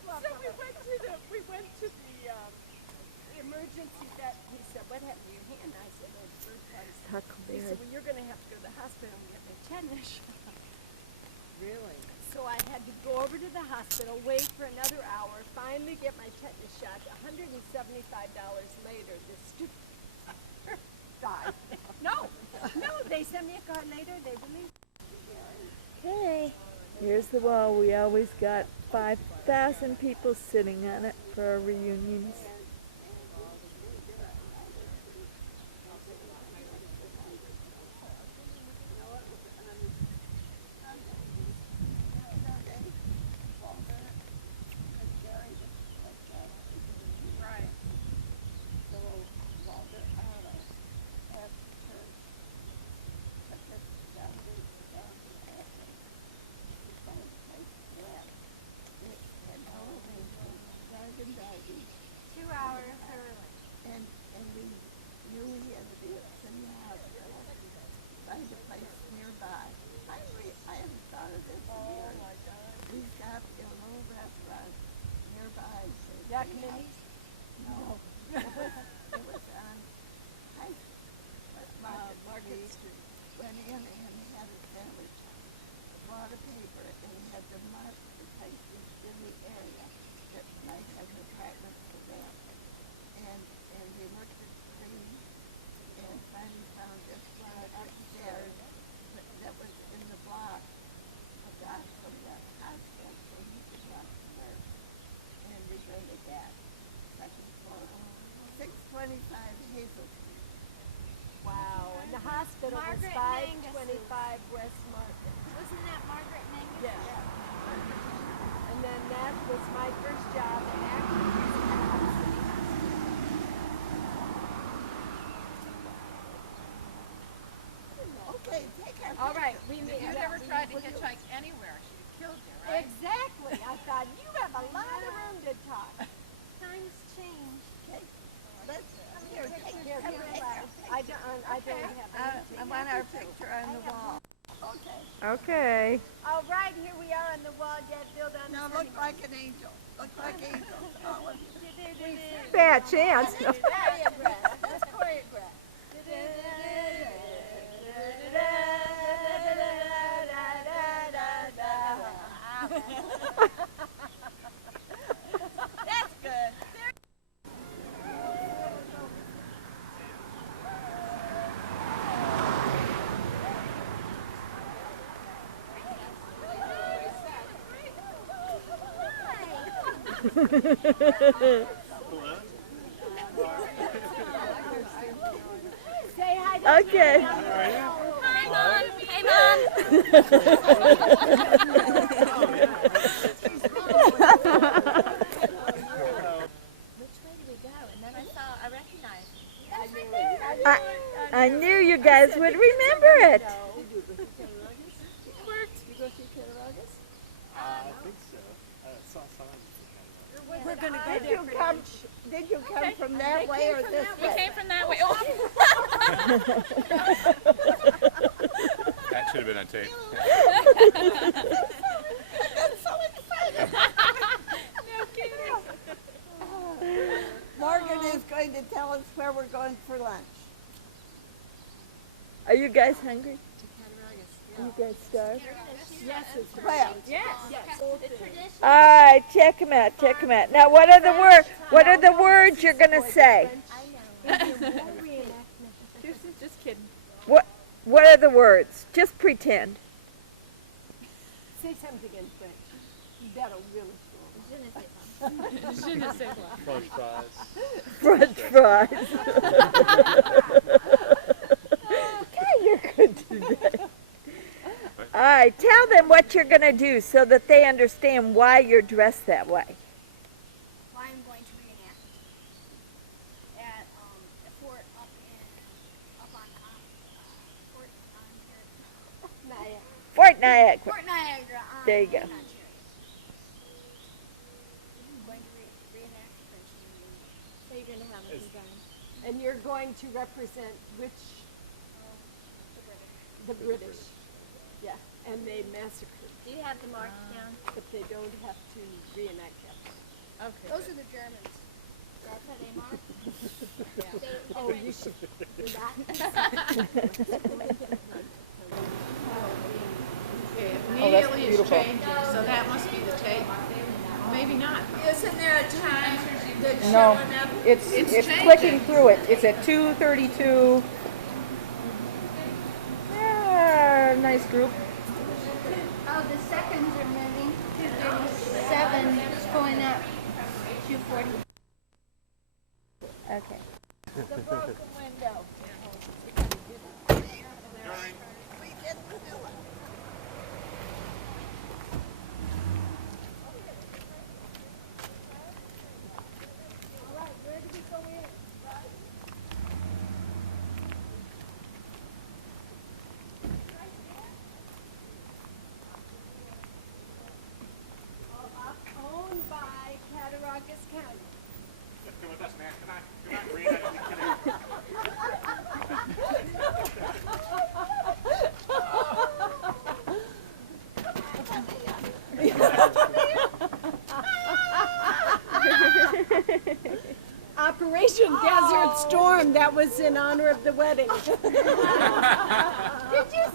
So we went to the emergency vet. He said, "What happened to your hand?" I said, "Oh, it's bird flies." He Huckleberry. said, "Well, you're going to have to go to the hospital and get my tetanus shot." Really? So I had to go over to the hospital, wait for another hour, finally get my tetanus shot. $175 later, this stupid died. No, they sent me a card later. They released. Okay, here's the wall. We always got 5,000 people sitting on it for our reunions. Wow, and the hospital was Margaret 525 West Market. Wasn't that Margaret Mangus? Yeah. And then that was my first job in acting. Okay, take our All right, we If you never tried to hitchhike anywhere, she'd have killed you, right? Exactly. I thought you have a lot of room to talk. Times change. I don't have anything. I want our picture on the wall. Okay. Okay. All right, here we are on the wall. Dad, build on Now the look like an angel. Look like angels. All of you. Bad chance. choreograph. Let's choreograph. That's good. Say hi to Okay. Hey, Mom. Hey, Mom. Which way do we go? And then I recognized. I knew you guys would remember it. Did you go see Cattaraugus? I think so. I saw signs. We're gonna go Did you come? Did you come from that way or this We way? came from that way. Oh. That should have been on tape. No kidding. Morgan is going to tell us where we're going for lunch. Are you guys hungry? Are you guys starved? Yes, it's Well, yes. The tradition. All right, check them out. Check them out. Now, what are the words you're gonna say? Just kidding. What are the words? Just pretend. Say something in French. That'll really Je ne sais quoi. French fries. French fries. Okay, you're good today. All right, tell them what you're going to do so that they understand why you're dressed that way. Why I'm going to reenact at the fort up on Fort on here. Niagara. Fort Niagara on There you Lake go. Ontario. Going to reenact the French Canadian War. So you're going to have it done. And you're going to represent which? The British. Yeah, and they massacred. Do you have the mark down? But they don't have to reenact that. Okay. Those are the Germans. That's how they mark? Oh, you should do that. Okay, Oh, that's immediately it's beautiful. changing, so that must be the tape. Maybe not. Isn't there a time that's No, showing up? it's changing. clicking through it. It's at 2:32. Yeah, nice group. Oh, the seconds are moving. 237 is going up. 240. Okay. The broken window. Owned by Cattaraugus County. Come with us, man. Come on. Come on, Green. I don't think Operation Desert Storm, that was in honor of the wedding. Did you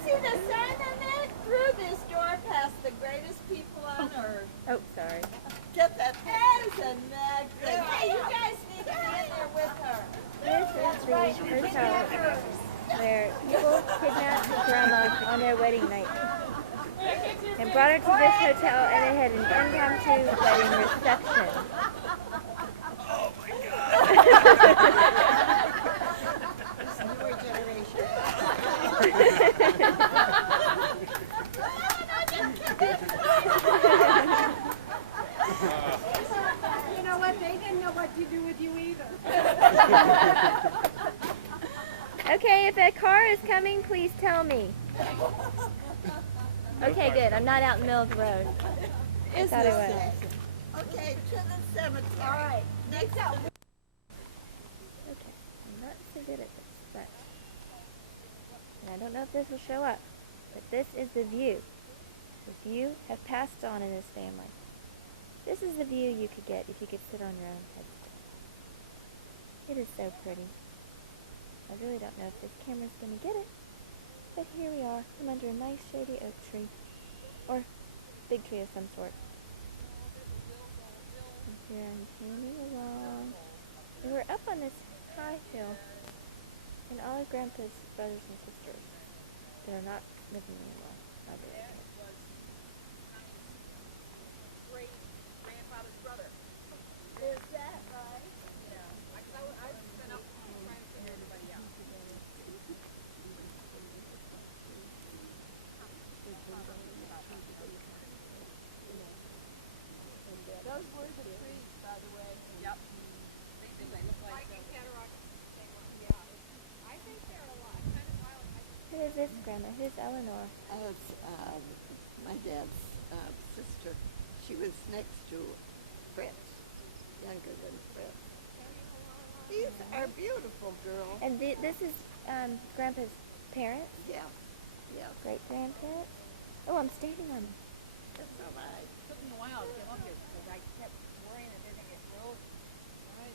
see the sign on that? Through this door past the greatest people on earth. Oh, sorry. Get that is a magnet. Hey, you guys need to be in there with her. This is the hotel where people kidnapped grandma on their wedding night and brought her to this hotel, and they had an impromptu wedding reception. You know what? They didn't know what to do with you either. Okay, if a car is coming, please tell me. Okay, good. I'm not out in the middle of the road. I thought I was. Okay, to the cemetery. All right. Next up. Okay, I'm not so good at this, but and I don't know if this will show up, but this is the view. The view have passed on in this family. This is the view you could get if you could sit on your own headstone. It is so pretty. I really don't know if this camera's going to get it, but here we are. I'm under a nice shady oak tree, or big tree of some sort. And here I'm zooming along. And we're up on this high hill, and all of Grandpa's brothers and sisters that are not living anymore are there. Great-grandfather's brother. Is that right? Yeah. I've been up trying to figure everybody out. Those were the trees, by the way. Yep. They look like Cattaraugus. Yeah. I think they're a lot. Kind of wild. Who is this, Grandma? Who's Eleanor? As my dad's sister. She was next to Fritz, younger than Fritz. These are beautiful girls. And this is Grandpa's parents? Yeah, yeah, Great-grandparents? Oh, I'm standing on them. that's all right. It took me a while to get up here because I kept worrying that they're going to get rolled. Right.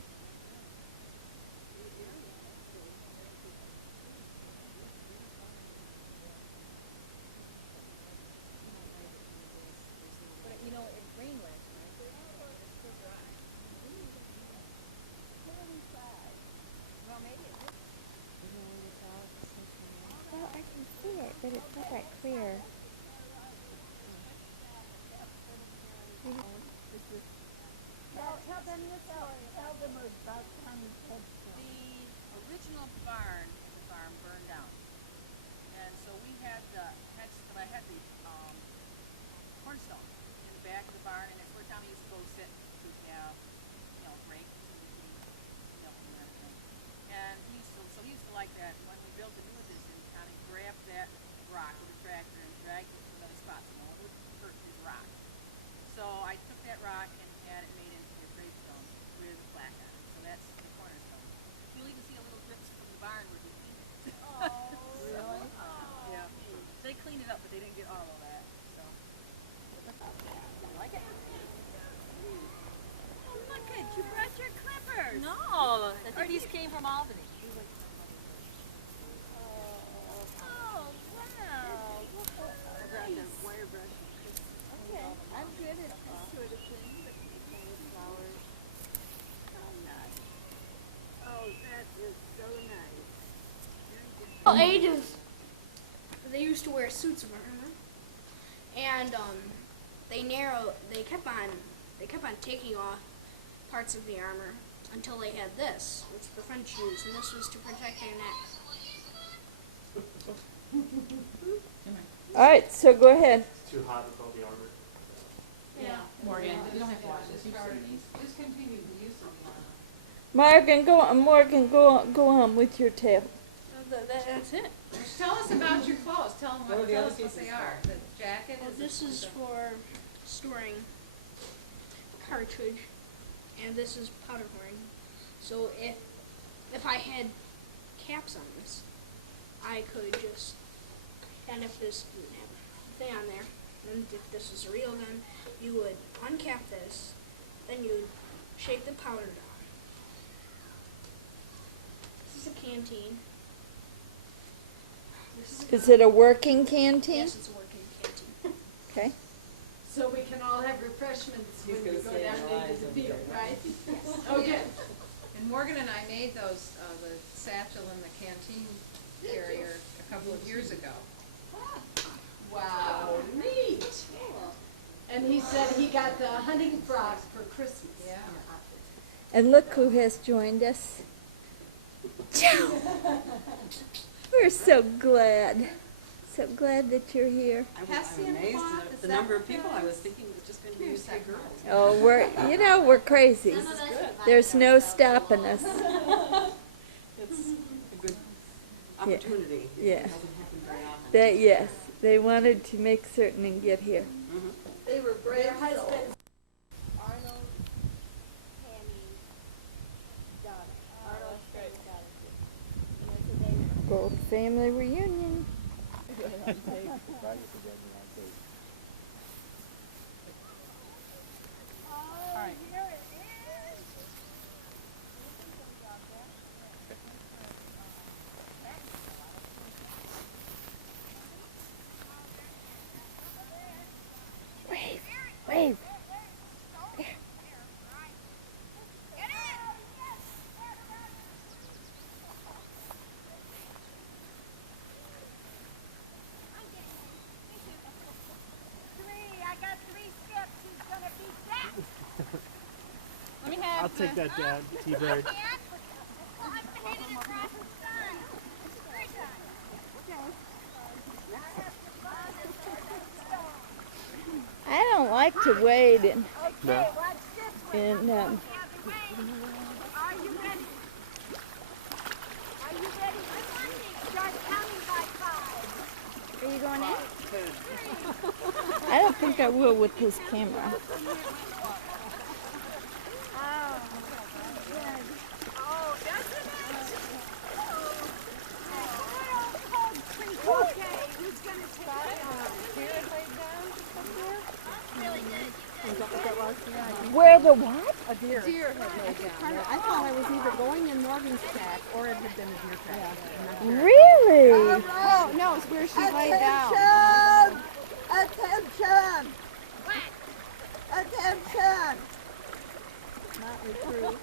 But you know, it rained last night. It's still dry. Well, maybe it did. Well, I can see it, but it's not that clear. Tell them the story. Tell them about Tommy's headstone. The original barn burned down. And so we had the cornerstone in the back of the barn, and it's where Tommy used to go sit to break milk and everything. And he used to like that. When we built the new addition, Tommy grabbed that rock with a tractor and dragged it to another spot. These came from Albany. I'm good at this sort of thing, but flowers, I'm not. Oh, that is so nice. Well, ages, they used to wear suits of armor, and they kept on taking off parts of the armor until they had this, which the French used, and this was to protect their necks. All right, so go ahead. It's too hot with all the armor. Yeah. Morgan, you don't have to watch this. Discontinue the use of the armor. Morgan, go on with your tale. That's it. Tell us about your clothes. Tell us what they are. The jacket. Well, this is for storing cartridge, and this is powder pouring. So if I had caps on this, I could just, and if this didn't have a thing on there, and if this was a real gun, you would uncap this, then you would shake the powder down. This is a canteen. This is Is it a working canteen? Yes, it's a working canteen. Okay. So we can all have refreshments when we go down into the field, right? Okay. And Morgan and I made those, the satchel and the canteen carrier a couple of years ago. Wow, neat. And he said he got the hunting frog for Christmas. Yeah. And look who has joined us. We're so glad. So glad that you're here. I'm amazed at the number of people. I was thinking it was just going to be a few girls. Oh, we're crazy. There's no stopping us. It's a good opportunity. Yeah. It doesn't happen very often. Yes, they wanted to make certain and get here. They were brave Their husbands. Arnold, Tammy, Donna. Arnold, Tammy, Donna. Gold family reunion. Wave. I'll take that, Dad. T-Bird. I don't like to wade in. No. In Are you ready? Are you ready? Start counting by 5. Are you going in? I don't think I will with this camera. Where the what? A deer. Deer had laid down. I thought I was either going in Morgan's track or it had been a deer track. Really? Oh, no, it's where she laid down. Attention! Attention! Not reproof.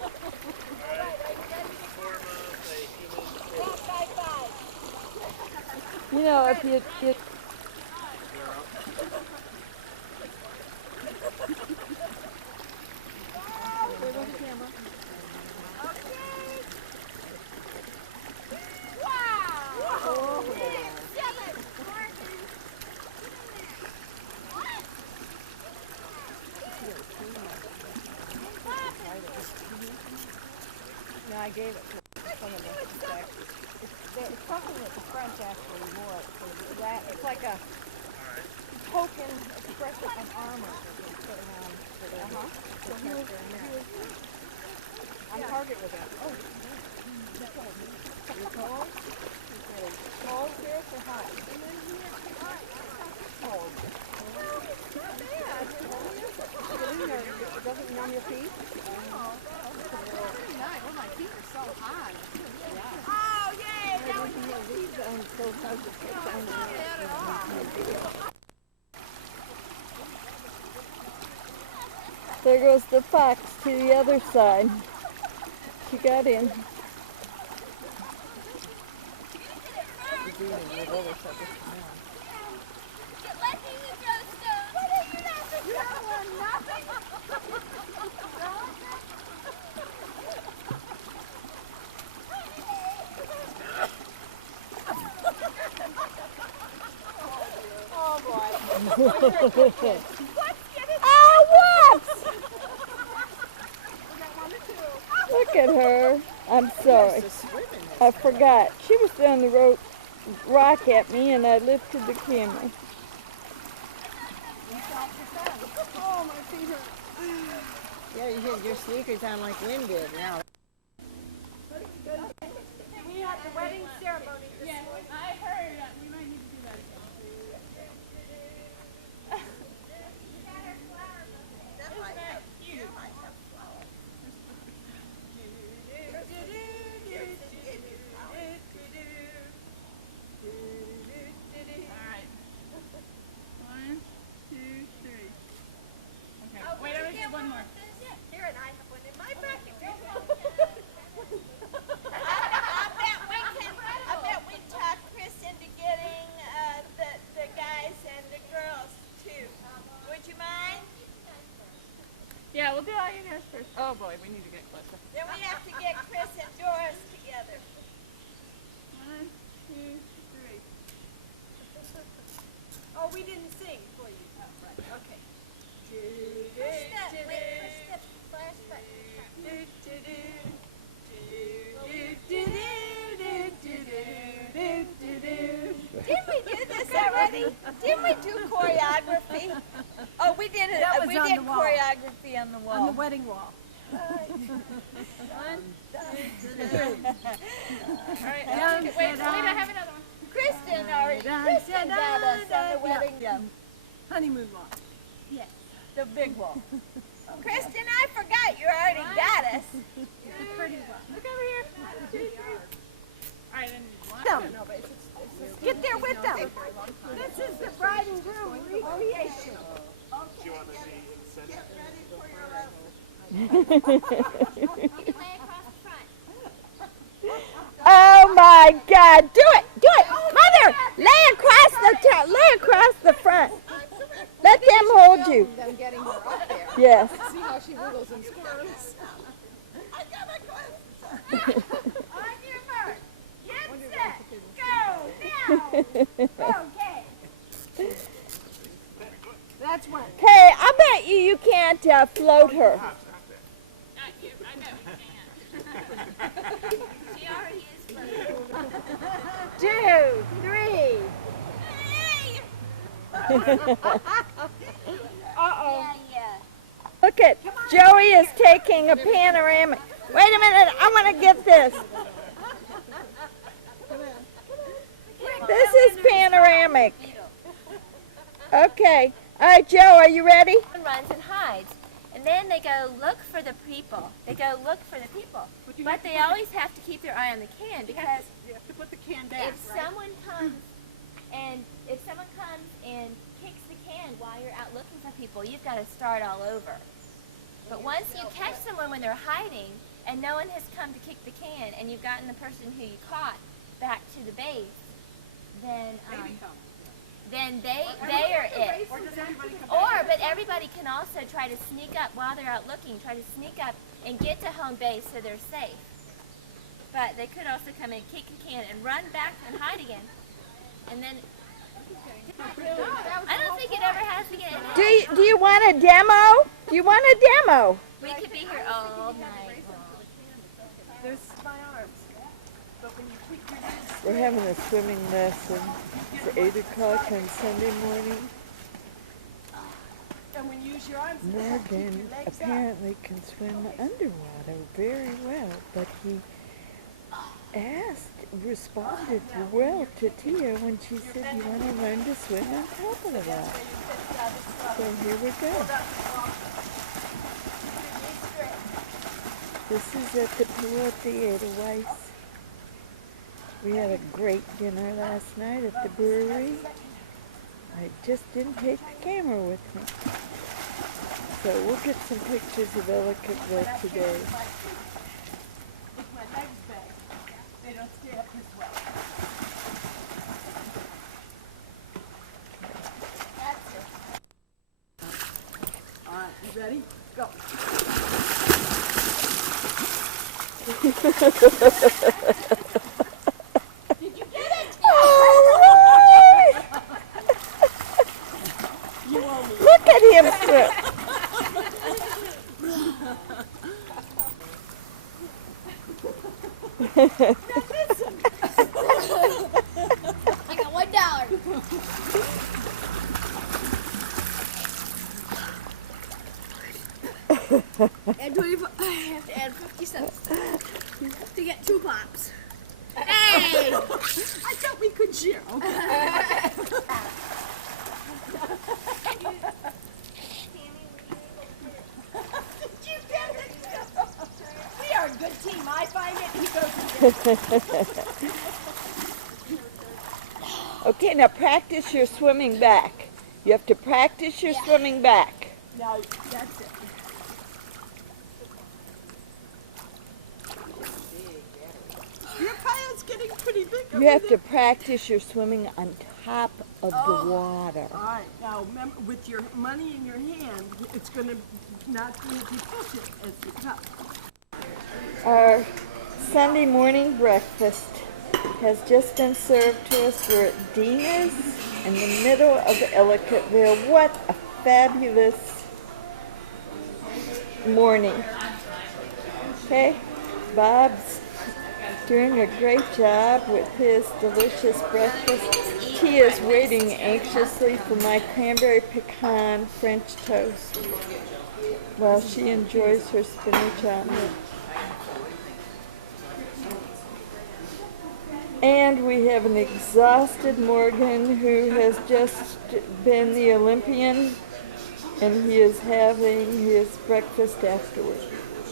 You know, if you No, I gave it to some of the it's something that the French actually wore. It's like a token expression of armor that they put around the So he was on target with that. Oh, you're cold? Cold here or hot? Cold. Not bad. It doesn't numb your feet? Oh, pretty nice. Well, my feet are so hot. There goes the fox to the other side. She got in. Oh, what? Look at her. I'm sorry. I forgot. She was throwing the rock at me and I lifted the camera. Oh, my feet hurt. Yeah, you had your sneakers on like Lynn did now. We had the wedding ceremony this Yes, morning. I heard that. We might need to do that again. Alright. 1, 2, 3. Okay. Wait, I'm gonna do one more. Here, and I have one in my back. I bet we talk Chris into getting the guys and the girls too. Would you mind? Yeah, we'll do all your nails first. Oh boy, we need to get closer. Then we have to get Chris and Doris together. 1, 2, 3. Oh, we didn't sing for you. Oh, right. Okay. Push the flash Didn't we do this already? Didn't we do choreography? Oh, we did it. That was We on did the wall. choreography on the wall. On the wedding wall. 1, 2, 3. Alright, wait, I have another one. Kristen got us on the wedding. Honeymoon wall. Yes, the big wall. Kristen, I forgot you already got us. Pretty well. Look over here. 1, 2, 3. Alright, then 1. No, but it's get there with them. This is the bride and groom recreation. Do you want to be in the center? Get ready for your lesson. Oh my God! Do it! Do it! Mother! Lay across the front. Let them hold you. Them getting her up there. Yes. See how she wiggles and squirms. I got my glasses on your mark. Get set. Go now. Okay. That's one. Hey, I bet you can't float her. Not you. I know we can. She already is floating. 2, 3. Uh-oh. Yeah. Look at Joey is taking a panoramic. Wait a minute, I want to get this. This is panoramic. Okay. All right, Joe, are you ready? Runs and hides. And then they go look for the people. They go look for the people. But they always have to keep their eye on the can because You have to put the can down. if someone comes and kicks the can while you're out looking for people, you've got to start all over. But once you catch someone when they're hiding and no one has come to kick the can and you've gotten the person who you caught back to the base, then they are it. But everybody can also try to sneak up while they're out looking, try to sneak up and get to home base so they're safe. But they could also come in, kick a can, and run back and hide again. And then I don't think it ever has to get in. Do you want a demo? Do you want a demo? We could be here all night long. There's my arms. But when you tweak your legs, We're having a swimming lesson. It's 8 o'clock on Sunday morning. and when you use your arms, Morgan apparently can swim underwater very well, but he responded well to Tia when she said, you want to learn to swim on top of the rock. So here we go. This is at the pool at the Edelweiss. We had a great dinner last night at the brewery. I just didn't take the camera with me. So we'll get some pictures of Ellicottville today. My legs back. They don't stay up this way. That's it. All right, you ready? Go. Did you get it? You owe me. Look at him strip. I got $1. And 25, I have to add 50 cents to get 2 pops. Hey! I thought we could share. We are a good team. I find it, he goes. Okay, now practice your swimming back. You have to practice your swimming back. Now, that's it. Your pilot's getting pretty big. You have to practice your swimming on top of the water. All right, now remember, with your money in your hand, it's going to not be as efficient as the cup. Our Sunday morning breakfast has just been served to us. We're at Dina's in the middle of Ellicottville. What a fabulous morning. Okay, Bob's doing a great job with his delicious breakfast. He is waiting anxiously for my cranberry pecan French toast while she enjoys her spinach omelet. And we have an exhausted Morgan who has just been the Olympian, and he is having his breakfast afterwards.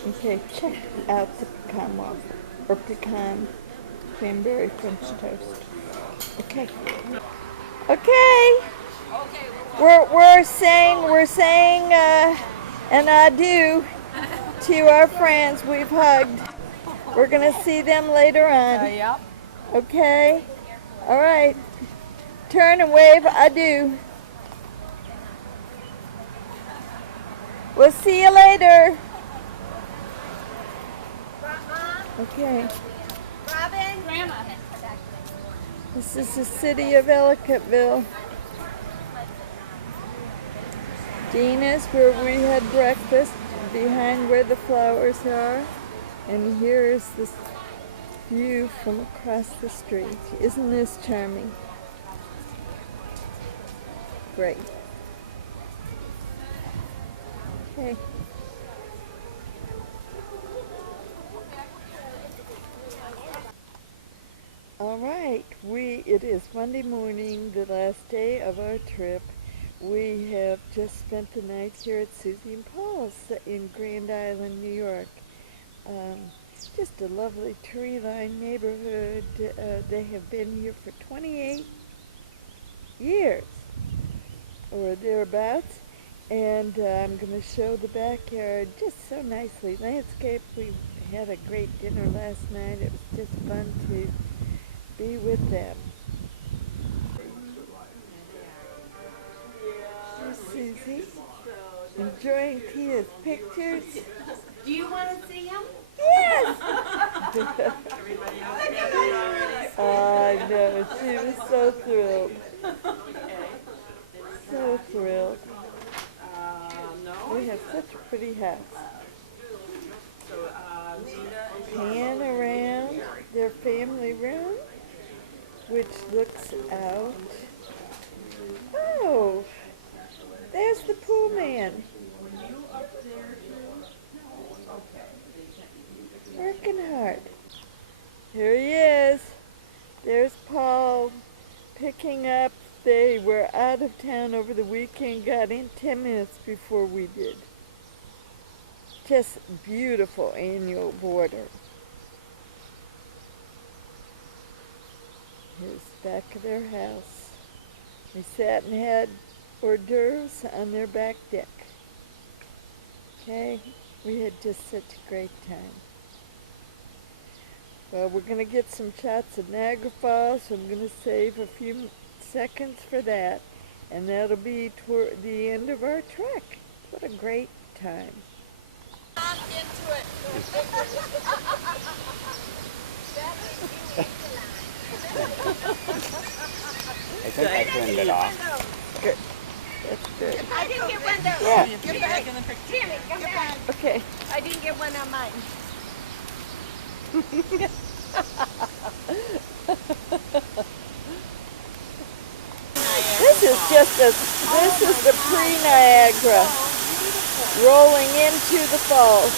Okay, check out the pecan waffle, or pecan cranberry French toast. Okay. Okay. We're saying an adieu to our friends we've hugged. We're gonna see them later on. Yep. Okay? All right. Turn and wave adieu. We'll see you later. Okay. Robin? Grandma. This is the city of Ellicottville. Dina's where we had breakfast, behind where the flowers are. And here's the view from across the street. Isn't this charming? Great. Okay. All right, it is Monday morning, the last day of our trip. We have just spent the night here at Susie and Paul's in Grand Island, New York. Just a lovely tree-lined neighborhood. They have been here for 28 years or thereabouts. And I'm going to show the backyard just so nicely landscaped. We had a great dinner last night. It was just fun to be with them. Here's Susie, enjoying Tia's pictures. Do you want to see him? Yes! I know, she was so thrilled. So thrilled. We have such a pretty house. Pan around their family room, which looks out. Oh, there's the pool man. Working hard. Here he is. There's Paul picking up. They were out of town over the weekend, got in 10 minutes before we did. Just beautiful annual border. is back of their house. We sat and had hors d'oeuvres on their back deck. Okay, we had just such a great time. Well, we're going to get some shots of Niagara Falls, so I'm going to save a few seconds for that, and that'll be toward the end of our trek. What a great time. I'm into it. I think I turned it off. Good. That's good. I didn't get one though. Yeah. Get back in the picture. Tammy, come back. Okay. I didn't get one on mine. This is the pre-Niagara rolling into the falls.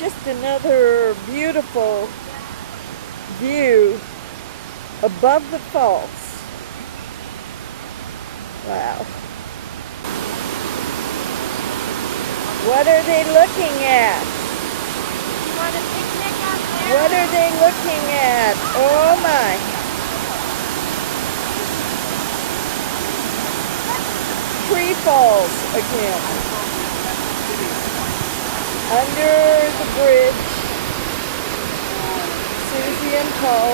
Just another beautiful view above the falls. Wow. What are they looking at? You want a picnic out there? What are they looking at? Oh my. Tree falls again. Under the bridge. Susie and Paul.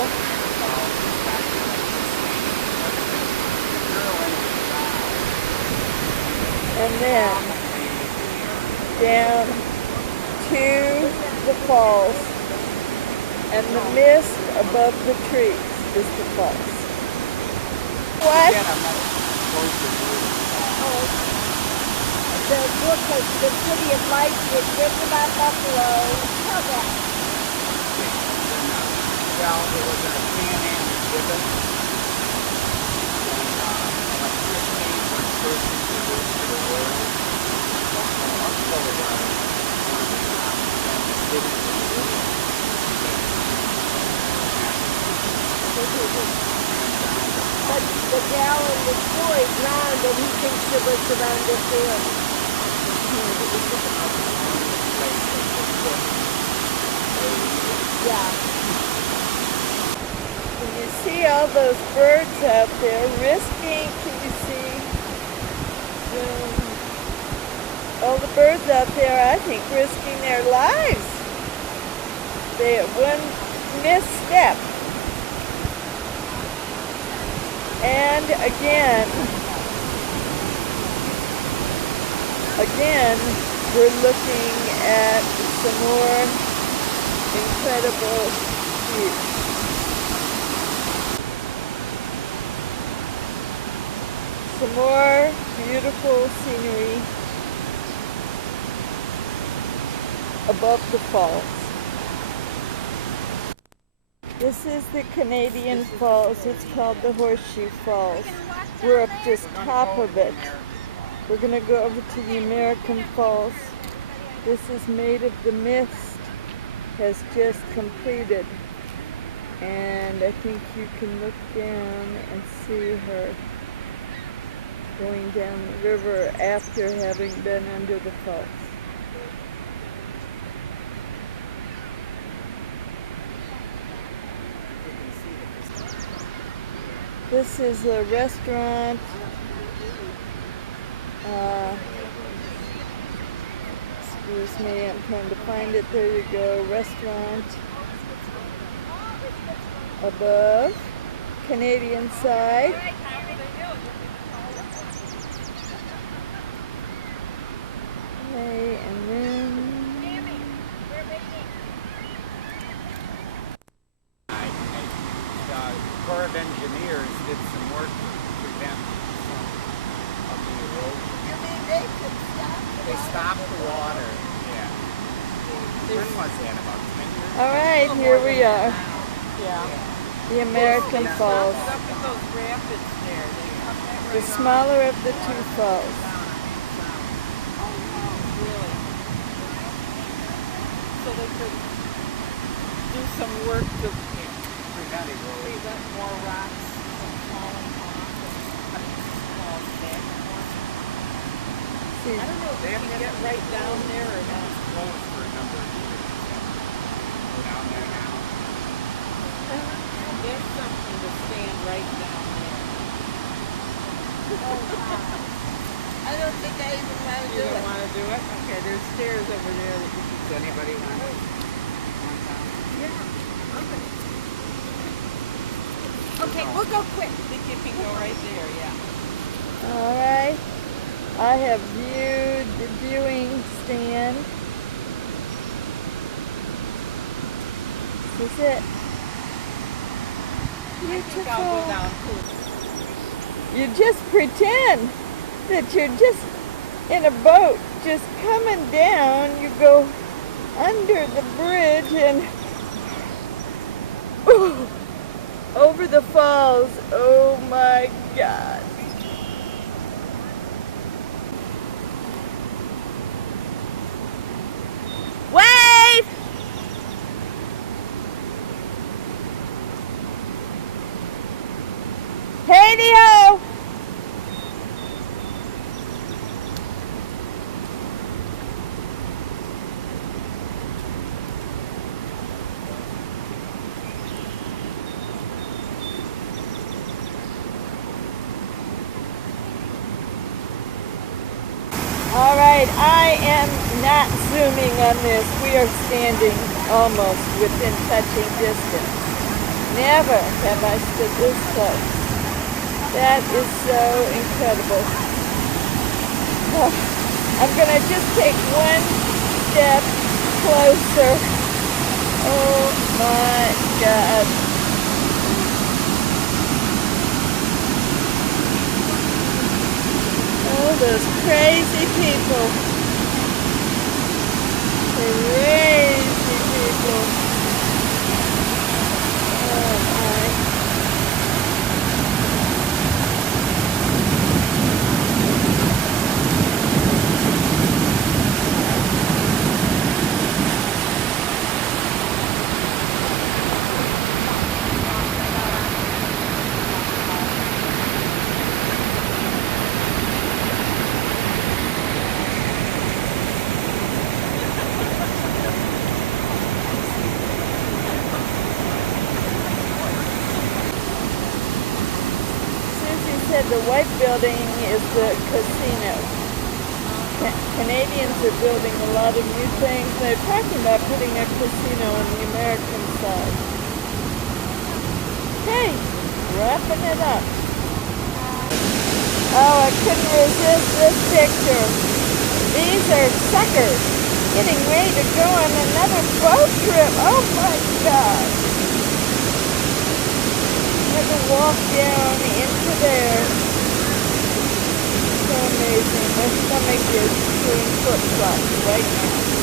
And then down to the falls, and the mist above the trees is the falls. What? The book was The City of Lights was written about Buffalo. Tell that. Well, there was a CNN exhibit when electricity was first introduced to the world. But the gal in the story drowned and he thinks it was around this area. Yeah. Can you see all those birds out there risking? Can you see all the birds out there, I think, risking their lives? They had one misstep. And again, we're looking at some more incredible views. Some more beautiful scenery above the falls. This is the Canadian Falls. It's called the Horseshoe Falls. We're up just top of it. We're going to go over to the American Falls. This is made of the mist, has just completed. And I think you can look down and see her going down the river after having been under the falls. This is a restaurant. Excuse me, I'm trying to find it. There you go. Restaurant above, Canadian side. Okay, and then The Corps of Engineers did some work to prevent some of the erosion. You mean they could stop the They water? stopped the water, yeah. When was that, about 10 years? all right, here we are. Yeah. The American Falls. Up with those rapids there. They come that The right smaller of the two falls. Really? So they could do some work to Prevent erosion. prevent more rocks from falling off and fall back more. See, I don't know if they can get right down there or not. Closed for a number of years. Go down there now. There's some to stand right down there. Oh, wow. I don't think I even want to You do don't it. want to do it? Okay, there's stairs over there that you can. Does anybody want down? Okay, we'll go quick. I think you can go right there, yeah. All right. I have viewed the viewing stand. This is it. I think I'll go down too. You just pretend that you're just in a boat, just coming down. You go under the bridge and ooh, over the falls. Oh my God. Wave! Hey-de-ho! All right, I am not zooming on this. We are standing almost within touching distance. Never have I stood this close. That is so incredible. Oh, I'm going to just take one step closer. Oh my God. Oh, those crazy people. Crazy people. Oh my. The white building is the casino. Canadians are building a lot of new things. They're talking about putting a casino on the American side. Okay, wrapping it up. Oh, I couldn't resist this picture. These are suckers getting ready to go on another boat trip. Oh my God. To walk down into there. So amazing. My stomach is doing flip-flops right now.